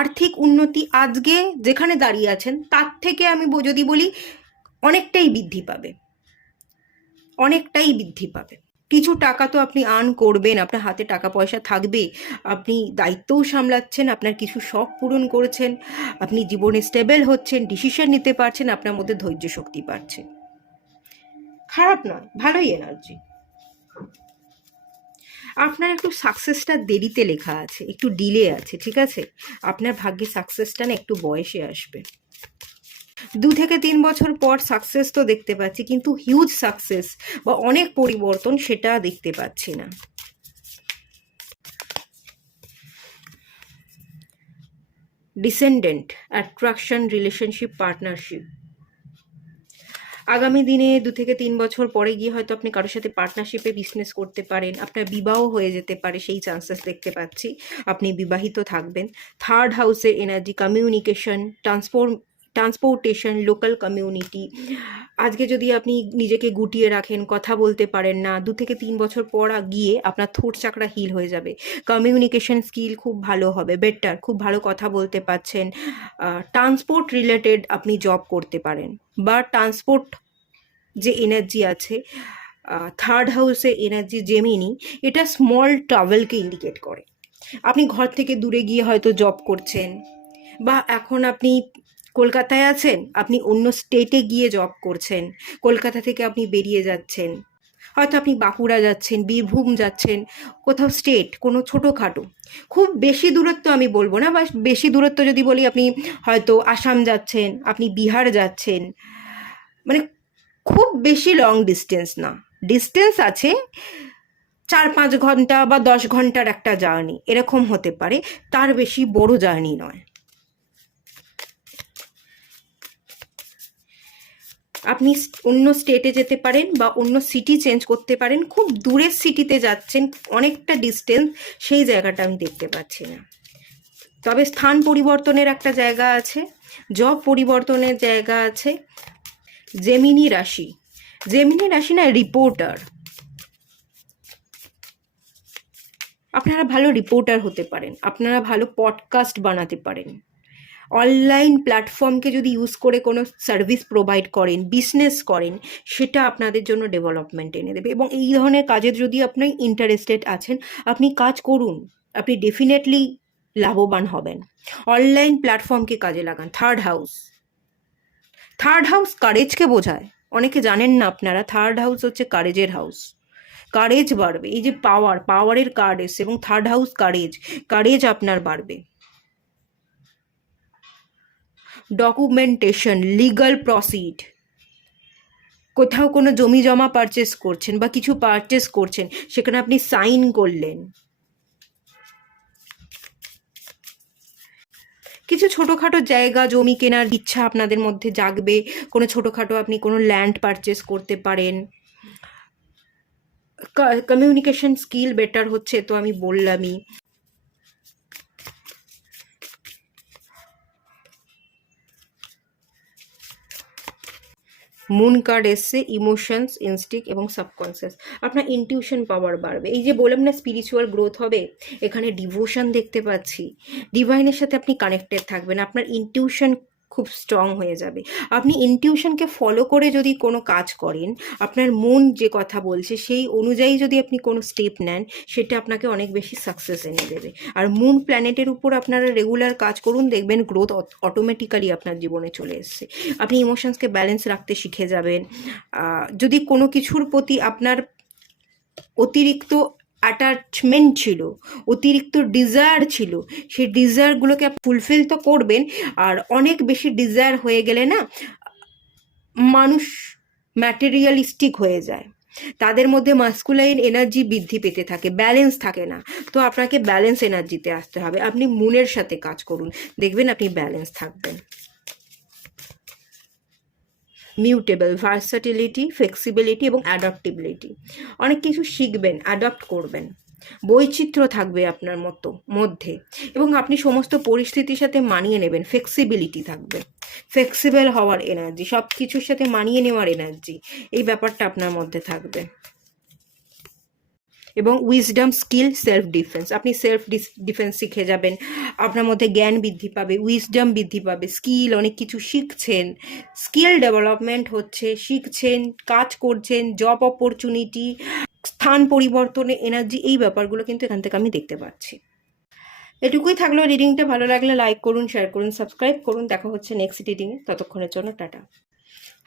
আর্থিক উন্নতি আজকে যেখানে দাঁড়িয়ে আছেন তার থেকে আমি যদি বলি অনেকটাই বৃদ্ধি পাবে, অনেকটাই বৃদ্ধি পাবে। কিছু টাকা তো আপনি আর্ন করবেন, আপনার হাতে টাকা পয়সা থাকবে, আপনি দায়িত্বও সামলাচ্ছেন, আপনার কিছু শখ পূরণ করেছেন, আপনি জীবনে স্টেবল হচ্ছেন, ডিসিশন নিতে পারছেন, আপনার মধ্যে ধৈর্য শক্তি বাড়ছে। খারাপ নয়, ভালোই এনার্জি। আপনার একটু সাকসেসটা দেরিতে লেখা আছে, একটু ডিলে আছে, ঠিক আছে? আপনার ভাগ্যে সাকসেসটা না একটু বয়সে আসবে। 2 থেকে 3 বছর পর সাকসেস তো দেখতে পাচ্ছি, কিন্তু হিউজ সাকসেস বা অনেক পরিবর্তন সেটা দেখতে পাচ্ছি না। Descendant, attraction, relationship, partnership. আগামী দিনে 2 থেকে 3 বছর পরে গিয়ে হয়তো আপনি কারোর সাথে পার্টনারশিপে বিজনেস করতে পারেন, আপনার বিবাহ হয়ে যেতে পারে, সেই চান্সেস দেখতে পাচ্ছি, আপনি বিবাহিত থাকবেন। থার্ড হাউসের energy, communication, transportation, local community. আজকে যদি আপনি নিজেকে গুটিয়ে রাখেন, কথা বলতে পারেন না, 2 থেকে 3 বছর পর গিয়ে আপনার থ্রোট চাকরা হিল হয়ে যাবে, কমিউনিকেশন স্কিল খুব ভালো হবে, বেটার, খুব ভালো কথা বলতে পারছেন। ট্রান্সপোর্ট রিলেটেড আপনি জব করতে পারেন, বা ট্রান্সপোর্ট যে এনার্জি আছে, থার্ড হাউসে এনার্জি জেমিনি, এটা স্মল ট্রাভেলকে ইন্ডিকেট করে। আপনি ঘর থেকে দূরে গিয়ে হয়তো জব করছেন, বা এখন আপনি কলকাতায় আছেন, আপনি অন্য স্টেটে গিয়ে জব করছেন, কলকাতা থেকে আপনি বেরিয়ে যাচ্ছেন, হয়তো আপনি বাঁকুড়া যাচ্ছেন, বীরভূম যাচ্ছেন, কোথাও স্টেট কোনো ছোটোখাটো, খুব বেশি দূরত্ব আমি বলবো না, বা বেশি দূরত্ব যদি বলি, আপনি হয়তো আসাম যাচ্ছেন, আপনি বিহার যাচ্ছেন, মানে খুব বেশি লং ডিস্টেন্স না, ডিস্টেন্স আছে 4-5 ঘন্টা বা 10 ঘন্টার একটা জার্নি, এরকম হতে পারে, তার বেশি বড় জার্নি নয়। আপনি অন্য স্টেটে যেতে পারেন বা অন্য সিটি চেঞ্জ করতে পারেন, খুব দূরের সিটিতে যাচ্ছেন, অনেকটা ডিস্টেন্স, সেই জায়গাটা আমি দেখতে পাচ্ছি না। তবে স্থান পরিবর্তনের একটা জায়গা আছে, জব পরিবর্তনের জায়গা আছে। জেমিনি রাশি, জেমিনি রাশি না রিপোর্টার, আপনারা ভালো রিপোর্টার হতে পারেন, আপনারা ভালো পডকাস্ট বানাতে পারেন, অনলাইন প্ল্যাটফর্মকে যদি ইউজ করে কোনো সার্ভিস প্রোভাইড করেন, বিজনেস করেন, সেটা আপনাদের জন্য ডেভেলপমেন্ট এনে দেবে। এবং এই ধরনের কাজের যদি আপনি ইন্টারেস্টেড আছেন, আপনি কাজ করুন, আপনি ডেফিনেটলি লাভবান হবেন। অনলাইন প্ল্যাটফর্মকে কাজে লাগান। থার্ড হাউস, থার্ড হাউস কারেজকে বোঝায়, অনেকে জানেন না আপনারা, থার্ড হাউস হচ্ছে কারেজের হাউস। কারেজ বাড়বে, এই যে পাওয়ারের কার্ড এসছে, এবং থার্ড হাউস কারেজ, কারেজ আপনার বাড়বে। ডকুমেন্টেশন, লিগাল প্রসিড, কোথাও কোনো জমি জমা পারচেস করছেন বা কিছু পারচেস করছেন, সেখানে আপনি সাইন করলেন। কিছু ছোটোখাটো জায়গা জমি কেনার ইচ্ছা আপনাদের মধ্যে জাগবে, কোনো ছোটোখাটো আপনি কোনো ল্যান্ড পারচেস করতে পারেন। কমিউনিকেশন স্কিল বেটার হচ্ছে, তো আমি বললামই। মুন কার্ড এসছে, ইমোশনস, ইনস্টিক এবং সাবকনসিয়াস, আপনার ইনটিউশন পাওয়ার বাড়বে। এই যে বললাম না স্পিরিচুয়াল গ্রোথ হবে, এখানে ডিভোশন দেখতে পাচ্ছি, ডিভাইনের সাথে আপনি কানেক্টেড থাকবেন, আপনার ইনটিউশন খুব স্ট্রং হয়ে যাবে। আপনি ইনটিউশনকে ফলো করে যদি কোনো কাজ করেন, আপনার মন যে কথা বলছে সেই অনুযায়ী যদি আপনি কোনো স্টেপ নেন, সেটা আপনাকে অনেক বেশি সাকসেস এনে দেবে। আর মুন প্ল্যানেটের উপর আপনারা রেগুলার কাজ করুন, দেখবেন গ্রোথ অটোমেটিক্যালি আপনার জীবনে চলে এসছে। আপনি ইমোশনসকে ব্যালেন্স রাখতে শিখে যাবেন। যদি কোনো কিছুর প্রতি আপনার অতিরিক্ত অ্যাটাচমেন্ট ছিল, অতিরিক্ত ডিজায়ার ছিল, সেই ডিজায়ারগুলোকে ফুলফিল তো করবেন। আর অনেক বেশি ডিজায়ার হয়ে গেলে না, মানুষ ম্যাটেরিয়ালিস্টিক হয়ে যায়, তাদের মধ্যে মাস্কুলাইন এনার্জি বৃদ্ধি পেতে থাকে, ব্যালেন্স থাকে না। তো আপনাকে ব্যালেন্স এনার্জিতে আসতে হবে, আপনি মুনের সাথে কাজ করুন, দেখবেন আপনি ব্যালেন্স থাকবেন। মিউটেবল, ভার্সাটিলিটি, ফ্লেক্সিবিলিটি এবং অ্যাডাপ্টেবিলিটি, অনেক কিছু শিখবেন, অ্যাডাপ্ট করবেন, বৈচিত্র্য থাকবে আপনার মধ্যে, এবং আপনি সমস্ত পরিস্থিতির সাথে মানিয়ে নেবেন, ফ্লেক্সিবিলিটি থাকবে, ফ্লেক্সিবল হওয়ার এনার্জি, সব কিছুর সাথে মানিয়ে নেওয়ার এনার্জি, এই ব্যাপারটা আপনার মধ্যে থাকবে। এবং উইজডম, স্কিল, সেলফ ডিফেন্স, আপনি সেলফ ডিফেন্স শিখে যাবেন, আপনার মধ্যে জ্ঞান বৃদ্ধি পাবে, উইজডম বৃদ্ধি পাবে, স্কিল, অনেক কিছু শিখছেন, স্কিল ডেভেলপমেন্ট হচ্ছে, শিখছেন, কাজ করছেন, জব অপরচুনিটি, স্থান পরিবর্তনে এনার্জি, এই ব্যাপারগুলো কিন্তু এখান থেকে আমি দেখতে পাচ্ছি। এটুকুই থাকলো রিডিংটা, ভালো লাগলে লাইক করুন, শেয়ার করুন, সাবস্ক্রাইব করুন, দেখা হচ্ছে নেক্সট রিডিংয়ে, ততক্ষণের জন্য টাটা।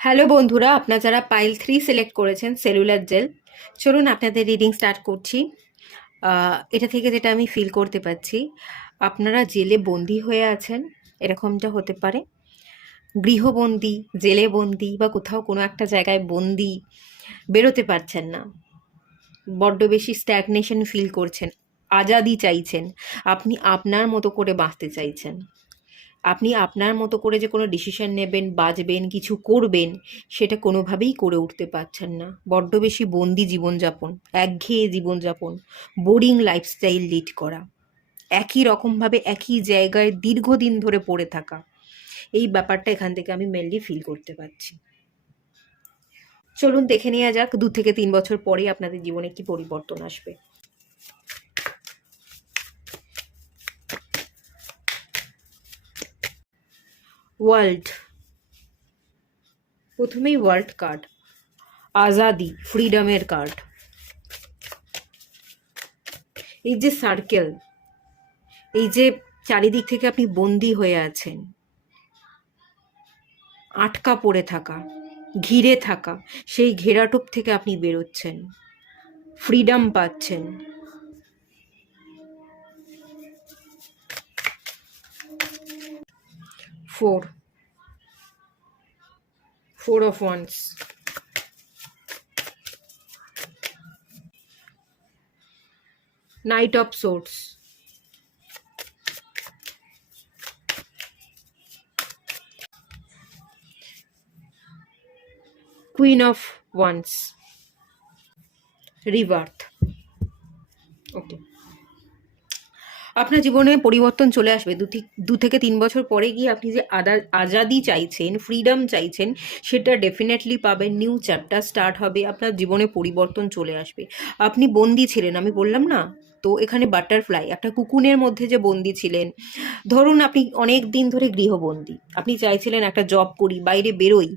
হ্যালো বন্ধুরা, আপনারা যারা পাইল 3 সিলেক্ট করেছেন, সেলুলার জেল, চলুন আপনাদের রিডিং স্টার্ট করছি। এটা থেকে যেটা আমি ফিল করতে পারছি, আপনারা জেলে বন্দি হয়ে আছেন, এরকমটা হতে পারে, গৃহবন্দী, জেলে বন্দি, বা কোথাও কোনো একটা জায়গায় বন্দি, বেরোতে পারছেন না, বড্ড বেশি স্ট্যাগনেশন ফিল করছেন, আজাদি চাইছেন, আপনি আপনার মতো করে বাঁচতে চাইছেন, আপনি আপনার মতো করে যে কোনো ডিসিশন নেবেন, বাঁচবেন, কিছু করবেন, সেটা কোনোভাবেই করে উঠতে পারছেন না, বড্ড বেশি বন্দি জীবনযাপন, একঘেয়ে জীবনযাপন, বোরিং লাইফস্টাইল লিড করা, একই রকমভাবে একই জায়গায় দীর্ঘদিন ধরে পড়ে থাকা, এই ব্যাপারটা এখান থেকে আমি মেনলি ফিল করতে পারছি। চলুন দেখে নেওয়া যাক 2 থেকে 3 বছর পরে আপনাদের জীবনে কি পরিবর্তন আসবে। ওয়ার্ল্ড, প্রথমেই ওয়ার্ল্ড কার্ড, আজাদি, ফ্রিডমের কার্ড, এই যে সার্কেল, এই যে চারিদিক থেকে আপনি বন্দি হয়ে আছেন, আটকা পড়ে থাকা, ঘিরে থাকা, সেই ঘেরাটোপ থেকে আপনি বেরোচ্ছেন, ফ্রিডম পাচ্ছেন। Four of wands, knight of swords, queen of wands, rebirth. Okay, আপনার জীবনে পরিবর্তন চলে আসবে 2 থেকে 3 বছর পরে গিয়ে আপনি যে আজাদি চাইছেন, ফ্রিডম চাইছেন, সেটা ডেফিনেটলি পাবেন। নিউ চ্যাপ্টার স্টার্ট হবে, আপনার জীবনে পরিবর্তন চলে আসবে। আপনি বন্দি ছিলেন, আমি বললাম না, তো এখানে বাটারফ্লাই, একটা কুকুনের মধ্যে যে বন্দি ছিলেন, ধরুন আপনি অনেক দিন ধরে গৃহবন্দী, আপনি চাইছিলেন একটা জব করি, বাইরে বেরোই,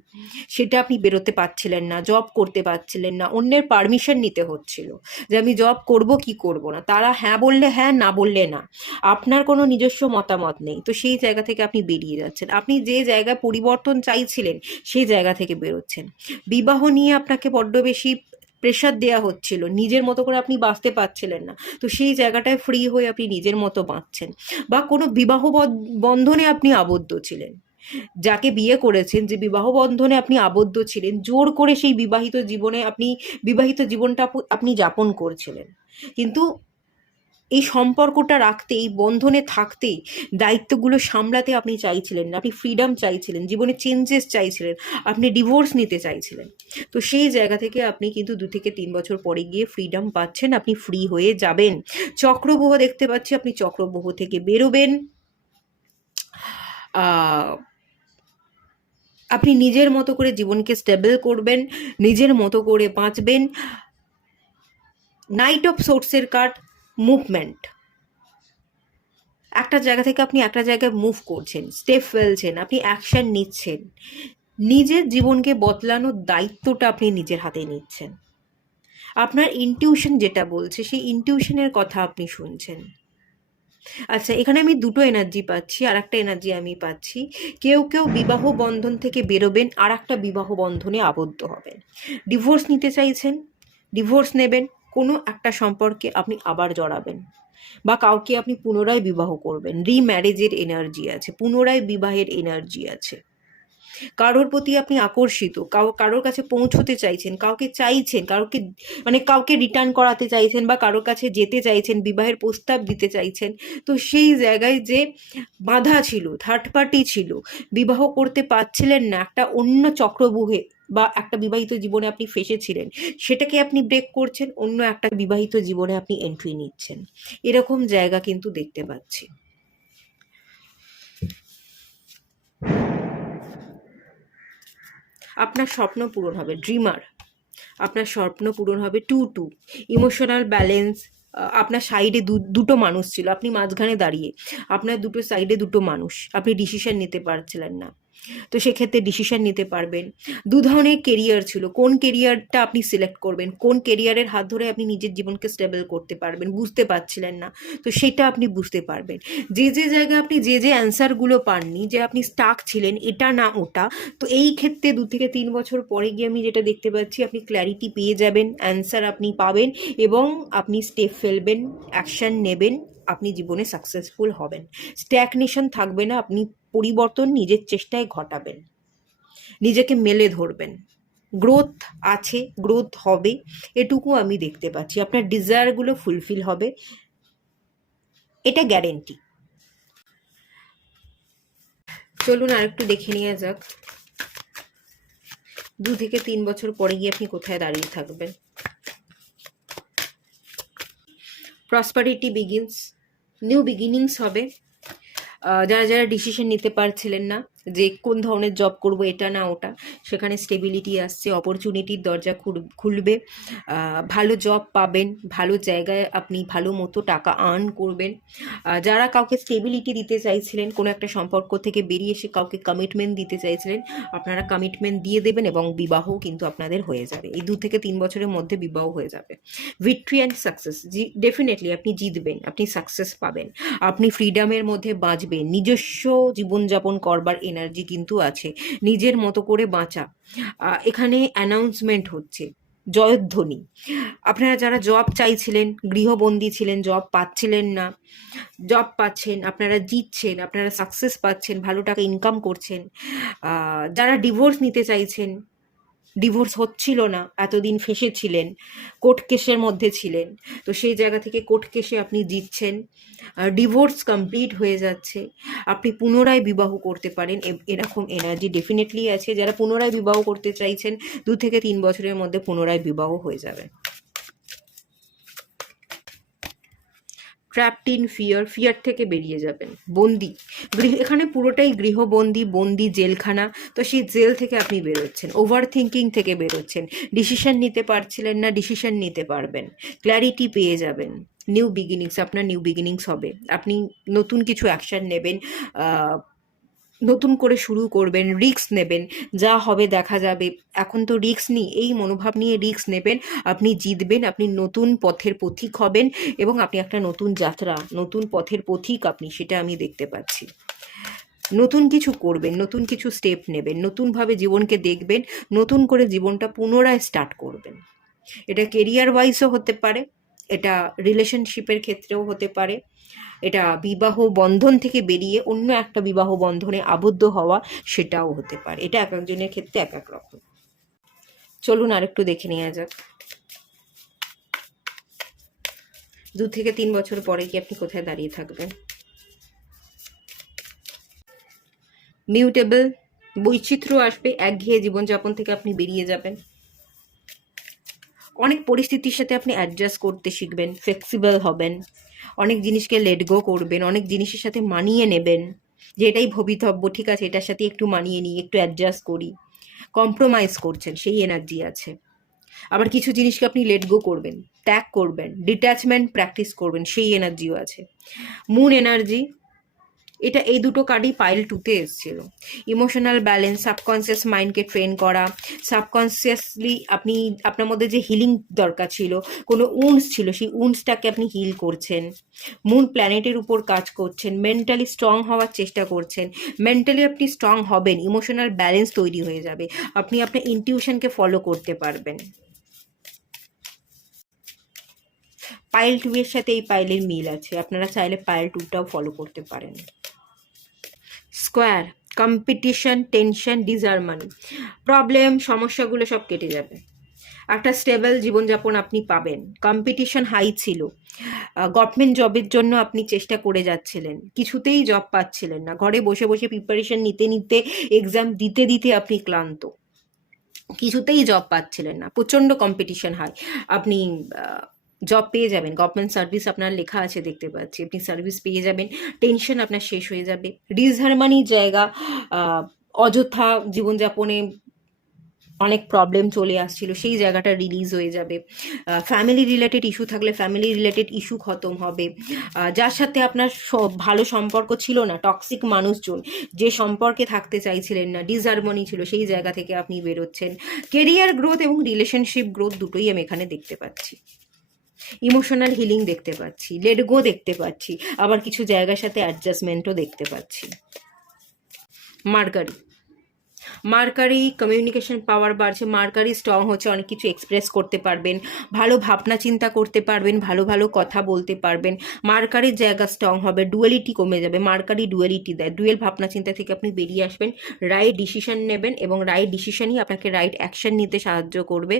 সেটা আপনি বেরোতে পারছিলেন না, জব করতে পারছিলেন না, অন্যের পারমিশন নিতে হচ্ছিল যে আমি জব করব কি করব না, তারা হ্যাঁ বললে হ্যাঁ, না বললে না, আপনার কোনো নিজস্ব মতামত নেই। তো সেই জায়গা থেকে আপনি বেরিয়ে যাচ্ছেন, আপনি যে জায়গায় পরিবর্তন চাইছিলেন সেই জায়গা থেকে বেরোচ্ছেন। বিবাহ নিয়ে আপনাকে বড্ড বেশি প্রেশার দেওয়া হচ্ছিল, নিজের মতো করে আপনি বাঁচতে পারছিলেন না, তো সেই জায়গাটায় ফ্রি হয়ে আপনি নিজের মতো বাঁচছেন। বা কোনো বিবাহ বন্ধনে আপনি আবদ্ধ ছিলেন, যাকে বিয়ে করেছেন, যে বিবাহ বন্ধনে আপনি আবদ্ধ ছিলেন, জোর করে সেই বিবাহিত জীবনটা আপনি যাপন করছিলেন, কিন্তু এই সম্পর্কটা রাখতে, এই বন্ধনে থাকতে, দায়িত্বগুলো সামলাতে আপনি চাইছিলেন না, আপনি ফ্রিডম চাইছিলেন, জীবনে চেঞ্জেস চাইছিলেন, আপনি ডিভোর্স নিতে চাইছিলেন। তো সেই জায়গা থেকে আপনি কিন্তু 2 থেকে 3 বছর পরে গিয়ে ফ্রিডম পাচ্ছেন, আপনি ফ্রি হয়ে যাবেন। চক্রব্যূহ দেখতে পাচ্ছি, আপনি চক্রব্যূহ থেকে বেরোবেন। আপনি নিজের মতো করে জীবনকে স্টেবল করবেন, নিজের মতো করে বাঁচবেন। নাইট অফ সোর্সের কার্ড, মুভমেন্ট। একটা জায়গা থেকে আপনি একটা জায়গায় মুভ করছেন, স্টেপ ফেলছেন, আপনি অ্যাকশন নিচ্ছেন, নিজের জীবনকে বদলানোর দায়িত্বটা আপনি নিজের হাতে নিচ্ছেন। আপনার ইনটিউশন যেটা বলছে, সেই ইনটিউশনের কথা আপনি শুনছেন। আচ্ছা, এখানে আমি দুটো এনার্জি পাচ্ছি, আর একটা এনার্জি আমি পাচ্ছি, কেউ কেউ বিবাহ বন্ধন থেকে বেরোবেন, আর একটা বিবাহ বন্ধনে আবদ্ধ হবেন। ডিভোর্স নিতে চাইছেন, ডিভোর্স নেবেন, কোনো একটা সম্পর্কে আপনি আবার জড়াবেন, বা কাউকে আপনি পুনরায় বিবাহ করবেন। রিম্যারেজের এনার্জি আছে, পুনরায় বিবাহের এনার্জি আছে। কারোর প্রতি আপনি আকর্ষিত, কারোর কাছে পৌঁছতে চাইছেন, কাউকে রিটার্ন করাতে চাইছেন, বা কারোর কাছে যেতে চাইছেন, বিবাহের প্রস্তাব দিতে চাইছেন। তো সেই জায়গায় যে বাধা ছিল, থার্ড পার্টি ছিল, বিবাহ করতে পারছিলেন না, একটা অন্য চক্রব্যূহে বা একটা বিবাহিত জীবনে আপনি ফেসেছিলেন, সেটাকে আপনি ব্রেক করছেন, অন্য একটা বিবাহিত জীবনে আপনি এন্ট্রি নিচ্ছেন। এরকম জায়গা কিন্তু দেখতে পাচ্ছি। আপনার স্বপ্ন পূরণ হবে, ড্রিমার, আপনার স্বপ্ন পূরণ হবে। 2-2 ইমোশনাল ব্যালেন্স। আপনার সাইডে দুটো মানুষ ছিল, আপনি মাঝখানে দাঁড়িয়ে, আপনার দুটো সাইডে দুটো মানুষ, আপনি ডিসিশন নিতে পারছিলেন না, তো সেক্ষেত্রে ডিসিশন নিতে পারবেন। 2 ধরনের কেরিয়ার ছিল, কোন কেরিয়ারটা আপনি সিলেক্ট করবেন, কোন কেরিয়ারের হাত ধরে আপনি নিজের জীবনকে স্টেবল করতে পারবেন, বুঝতে পারছিলেন না, তো সেটা আপনি বুঝতে পারবেন। যে জায়গায় আপনি যে অ্যান্সারগুলো পাননি, যে আপনি স্টাক ছিলেন, এটা না ওটা, তো এই ক্ষেত্রে 2 থেকে 3 বছর পরে গিয়ে আমি যেটা দেখতে পাচ্ছি, আপনি ক্ল্যারিটি পেয়ে যাবেন, অ্যান্সার আপনি পাবেন, এবং আপনি স্টেপ ফেলবেন, অ্যাকশন নেবেন, আপনি জীবনে সাকসেসফুল হবেন। স্ট্যাগনেশন থাকবে না, আপনি পরিবর্তন নিজের চেষ্টায় ঘটাবেন, নিজেকে মেলে ধরবেন। গ্রোথ আছে, গ্রোথ হবে, এটুকু আমি দেখতে পাচ্ছি। আপনার ডিজায়ারগুলো ফুলফিল হবে, এটা গ্যারেন্টি। চলুন আর একটু দেখে নেওয়া যাক 2 থেকে 3 বছর পরে গিয়ে আপনি কোথায় দাঁড়িয়ে থাকবেন। প্রসপারিটি বিগিনস, নিউ বিগিনিংস হবে। যারা ডিসিশন নিতে পারছিলেন না যে কোন ধরনের জব করব, এটা না ওটা, সেখানে স্টেবিলিটি আসছে, অপরচুনিটির দরজা খুলবে, ভালো জব পাবেন, ভালো জায়গায় আপনি ভালো মতো টাকা আর্ন করবেন। যারা কাউকে স্টেবিলিটি দিতে চাইছিলেন, কোনো একটা সম্পর্ক থেকে বেরিয়ে এসে কাউকে কমিটমেন্ট দিতে চাইছিলেন, আপনারা কমিটমেন্ট দিয়ে দেবেন, এবং বিবাহ কিন্তু আপনাদের হয়ে যাবে। এই 2 থেকে 3 বছরের মধ্যে বিবাহ হয়ে যাবে। ভিক্টরি অ্যান্ড সাকসেস, ডেফিনেটলি আপনি জিতবেন, আপনি সাকসেস পাবেন, আপনি ফ্রিডমের মধ্যে বাঁচবেন, নিজস্ব জীবনযাপন করবার এনার্জি কিন্তু আছে। নিজের মতো করে বাঁচা, এখানে অ্যানাউন্সমেন্ট হচ্ছে, জয়ধ্বনি। আপনারা যারা জব চাইছিলেন, গৃহবন্দী ছিলেন, জব পাচ্ছিলেন না, জব পাচ্ছেন, আপনারা জিতছেন, আপনারা সাকসেস পাচ্ছেন, ভালো টাকা ইনকাম করছেন। যারা ডিভোর্স নিতে চাইছেন, ডিভোর্স হচ্ছিল না, এতদিন ফেঁসেছিলেন, কোর্ট কেসের মধ্যে ছিলেন, তো সেই জায়গা থেকে কোর্ট কেসে আপনি জিতছেন, ডিভোর্স কমপ্লিট হয়ে যাচ্ছে, আপনি পুনরায় বিবাহ করতে পারেন, এরকম এনার্জি ডেফিনেটলি আছে। যারা পুনরায় বিবাহ করতে চাইছেন, 2 থেকে 3 বছরের মধ্যে পুনরায় বিবাহ হয়ে যাবে। ট্র্যাপড ইন ফিয়ার, ফিয়ার থেকে বেরিয়ে যাবেন, বন্দি, এখানে পুরোটাই গৃহবন্দী, বন্দি, জেলখানা। তো সেই জেল থেকে আপনি বেরোচ্ছেন, ওভার থিঙ্কিং থেকে বেরোচ্ছেন, ডিসিশন নিতে পারছিলেন না, ডিসিশন নিতে পারবেন, ক্ল্যারিটি পেয়ে যাবেন, নিউ বিগিনিংস, আপনার নিউ বিগিনিংস হবে, আপনি নতুন কিছু অ্যাকশন নেবেন, নতুন করে শুরু করবেন, রিস্ক নেবেন, যা হবে দেখা যাবে, এখন তো রিস্ক নিই, এই মনোভাব নিয়ে রিস্ক নেবেন, আপনি জিতবেন, আপনি নতুন পথের পথিক হবেন, এবং আপনি একটা নতুন যাত্রা, নতুন পথের পথিক আপনি, সেটা আমি দেখতে পাচ্ছি। নতুন কিছু করবেন, নতুন কিছু স্টেপ নেবেন, নতুনভাবে জীবনকে দেখবেন, নতুন করে জীবনটা পুনরায় স্টার্ট করবেন। এটা কেরিয়ার ওয়াইজও হতে পারে, এটা রিলেশনশিপের ক্ষেত্রেও হতে পারে, এটা বিবাহ বন্ধন থেকে বেরিয়ে অন্য একটা বিবাহ বন্ধনে আবদ্ধ হওয়া, সেটাও হতে পারে। এটা এক একজনের ক্ষেত্রে এক এক রকম। চলুন আরেকটু দেখে নেওয়া যাক, 2 থেকে 3 বছর পরে কি আপনি কোথায় দাঁড়িয়ে থাকবেন। মিউটেবল, বৈচিত্র্য আসবে, একঘেয়ে জীবনযাপন থেকে আপনি বেরিয়ে যাবেন, অনেক পরিস্থিতির সাথে আপনি অ্যাডজাস্ট করতে শিখবেন, ফ্লেক্সিবল হবেন, অনেক জিনিসকে লেট গো করবেন, অনেক জিনিসের সাথে মানিয়ে নেবেন, যে এটাই ভবিতব্য, ঠিক আছে এটার সাথে একটু মানিয়ে নিই, একটু অ্যাডজাস্ট করি, কম্প্রোমাইজ করছেন, সেই এনার্জি আছে। আবার কিছু জিনিসকে আপনি লেট গো করবেন, ত্যাগ করবেন, ডিট্যাচমেন্ট প্র্যাকটিস করবেন, সেই এনার্জিও আছে। মুন এনার্জি, এটা এই দুটো কার্ডই পাইল 2-তে এসেছিল। ইমোশনাল ব্যালেন্স, সাবকনসিয়াস মাইন্ডকে ট্রেন করা, সাবকনসিয়াসলি আপনি, আপনার মধ্যে যে হিলিং দরকার ছিল, কোনো উন্ডস ছিল, সেই উন্ডসটাকে আপনি হিল করছেন, মুন প্ল্যানেটের উপর কাজ করছেন, মেন্টালি স্ট্রং হওয়ার চেষ্টা করছেন, মেন্টালি আপনি স্ট্রং হবেন, ইমোশনাল ব্যালেন্স তৈরি হয়ে যাবে, আপনি আপনার ইনটিউশনকে ফলো করতে পারবেন। পাইল 2 এর সাথে এই পাইলের মিল আছে, আপনারা চাইলে পাইল 2টাও ফলো করতে পারেন। স্কোয়ার, কম্পিটিশন, টেনশন, ডিজারমানি, প্রবলেম, সমস্যাগুলো সব কেটে যাবে, একটা স্টেবল জীবনযাপন আপনি পাবেন। কম্পিটিশন হাই ছিল, গভর্নমেন্ট জবের জন্য আপনি চেষ্টা করে যাচ্ছিলেন, কিছুতেই জব পাচ্ছিলেন না, ঘরে বসে বসে প্রিপারেশন নিতে নিতে, এক্সাম দিতে দিতে আপনি ক্লান্ত, কিছুতেই জব পাচ্ছিলেন না, প্রচণ্ড কম্পিটিশন হাই, আপনি জব পেয়ে যাবেন, গভর্নমেন্ট সার্ভিস আপনার লেখা আছে দেখতে পাচ্ছি, আপনি সার্ভিস পেয়ে যাবেন, টেনশন আপনার শেষ হয়ে যাবে, ডিসহারমানির জায়গা, অযথা জীবনযাপনে অনেক প্রবলেম চলে আসছিল, সেই জায়গাটা রিলিজ হয়ে যাবে, ফ্যামিলি রিলেটেড ইস্যু থাকলে ফ্যামিলি রিলেটেড ইস্যু খতম হবে, যার সাথে আপনার ভালো সম্পর্ক ছিল না, টক্সিক মানুষজন, যে সম্পর্কে থাকতে চাইছিলেন না, ডিসহারমনি ছিল, সেই জায়গা থেকে আপনি বেরোচ্ছেন, কেরিয়ার গ্রোথ এবং রিলেশনশিপ গ্রোথ দুটোই আমি এখানে দেখতে পাচ্ছি, ইমোশনাল হিলিং দেখতে পাচ্ছি, লেট গো দেখতে পাচ্ছি, আবার কিছু জায়গার সাথে অ্যাডজাস্টমেন্টও দেখতে পাচ্ছি। মার্কারি, মার্কারি কমিউনিকেশন পাওয়ার বাড়ছে, মার্কারি স্ট্রং হচ্ছে, অনেক কিছু এক্সপ্রেস করতে পারবেন, ভালো ভাবনা চিন্তা করতে পারবেন, ভালো ভালো কথা বলতে পারবেন, মার্কারির জায়গা স্ট্রং হবে, ডুয়ালিটি কমে যাবে, মার্কারি ডুয়ালিটি দেয়, ডুয়েল ভাবনা চিন্তা থেকে আপনি বেরিয়ে আসবেন, রাইট ডিসিশন নেবেন, এবং রাইট ডিসিশনই আপনাকে রাইট অ্যাকশন নিতে সাহায্য করবে,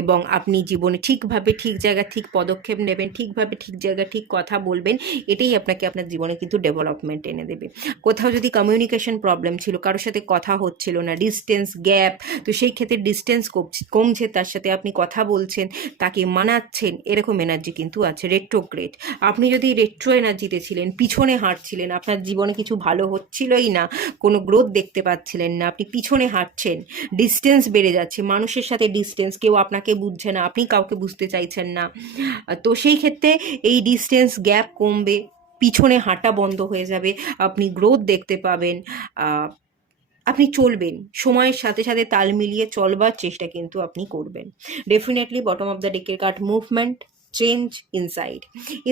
এবং আপনি জীবনে ঠিকভাবে ঠিক জায়গায় ঠিক পদক্ষেপ নেবেন, ঠিকভাবে ঠিক জায়গায় ঠিক কথা বলবেন, এটাই আপনাকে আপনার জীবনে কিন্তু ডেভেলপমেন্ট এনে দেবে। কোথাও যদি কমিউনিকেশন প্রবলেম ছিল, কারোর সাথে কথা হচ্ছিল না, ডিস্টেন্স গ্যাপ, তো সেই ক্ষেত্রে ডিস্টেন্স কমছে, তার সাথে আপনি কথা বলছেন, তাকে মানাচ্ছেন, এরকম এনার্জি কিন্তু আছে। রেট্রোগ্রেড, আপনি যদি রেট্রো এনার্জিতে ছিলেন, পিছনে হাঁটছিলেন, আপনার জীবনে কিছু ভালো হচ্ছিলই না, কোনো গ্রোথ দেখতে পাচ্ছিলেন না, আপনি পিছনে হাঁটছেন, ডিস্টেন্স বেড়ে যাচ্ছে, মানুষের সাথে ডিস্টেন্স, কেউ আপনাকে বুঝছে না, আপনি কাউকে বুঝতে চাইছেন না, তো সেই ক্ষেত্রে এই ডিস্টেন্স গ্যাপ কমবে, পিছনে হাঁটা বন্ধ হয়ে যাবে, আপনি গ্রোথ দেখতে পাবেন, আপনি চলবেন, সময়ের সাথে সাথে তাল মিলিয়ে চলবার চেষ্টা কিন্তু আপনি করবেন। ডেফিনেটলি বটম অফ দ্য ডেকের কার্ড মুভমেন্ট, চেঞ্জ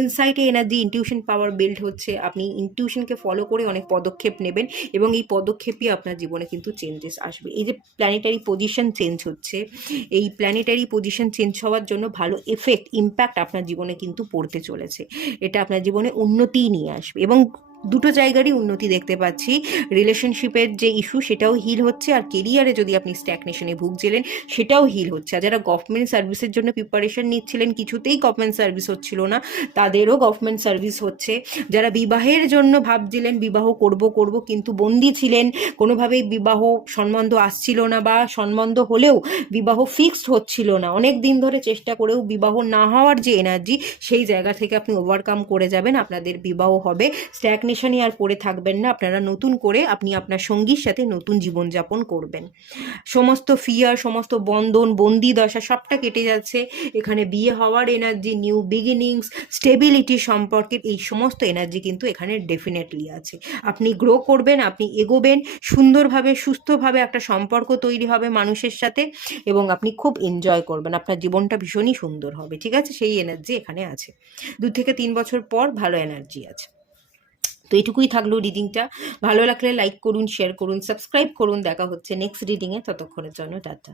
ইনসাইটে এনার্জি ইনটিউশন পাওয়ার বিল্ড হচ্ছে। আপনি ইনটিউশনকে ফলো করে অনেক পদক্ষেপ নেবেন এবং এই পদক্ষেপই আপনার জীবনে কিন্তু চেঞ্জেস আসবে। এই যে প্ল্যানেটারি পজিশন চেঞ্জ হচ্ছে, এই প্ল্যানেটারি পজিশন চেঞ্জ হওয়ার জন্য ভালো ইম্প্যাক্ট আপনার জীবনে কিন্তু পড়তে চলেছে। এটা আপনার জীবনে উন্নতিই নিয়ে আসবে এবং দুটো জায়গারই উন্নতি দেখতে পাচ্ছি। রিলেশনশিপের যে ইস্যু সেটাও হিল হচ্ছে, আর কেরিয়ারে যদি আপনি স্ট্যাগনেশনে ভুগছিলেন সেটাও হিল হচ্ছে। আর যারা গভর্নমেন্ট সার্ভিসের জন্য প্রিপারেশন নিচ্ছিলেন, কিছুতেই গভর্নমেন্ট সার্ভিস হচ্ছিল না, তাদেরও গভর্নমেন্ট সার্ভিস হচ্ছে। যারা বিবাহের জন্য ভাবছিলেন বিবাহ করব কিন্তু বন্দি ছিলেন, কোনোভাবেই বিবাহ সম্বন্ধ আসছিল না, বা সম্বন্ধ হলেও বিবাহ ফিক্সড হচ্ছিল না, অনেক দিন ধরে চেষ্টা করেও বিবাহ না হওয়ার যে এনার্জি, সেই জায়গা থেকে আপনি ওভারকাম করে যাবেন, আপনাদের বিবাহ হবে। স্ট্যাগনেশনে আর পড়ে থাকবেন না, আপনারা নতুন করে আপনি আপনার সঙ্গীর সাথে নতুন জীবনযাপন করবেন। সমস্ত ফিয়ার, সমস্ত বন্ধন, বন্দি দশা সবটা কেটে যাচ্ছে। এখানে বিয়ে হওয়ার এনার্জি, নিউ বিগিনিংস, স্টেবিলিটি সম্পর্কের এই সমস্ত এনার্জি কিন্তু এখানে ডেফিনেটলি আছে। আপনি গ্রো করবেন, আপনি এগোবেন, সুন্দরভাবে সুস্থভাবে একটা সম্পর্ক তৈরি হবে মানুষের সাথে এবং আপনি খুব এনজয় করবেন, আপনার জীবনটা ভীষণই সুন্দর হবে। ঠিক আছে, সেই এনার্জি এখানে আছে। 2 থেকে 3 বছর পর ভালো এনার্জি আছে। তো এইটুকুই থাকলো রিডিংটা। ভালো লাগলে লাইক করুন, শেয়ার করুন, সাবস্ক্রাইব করুন। দেখা হচ্ছে নেক্সট রিডিংয়ে, ততক্ষণের জন্য টাটা।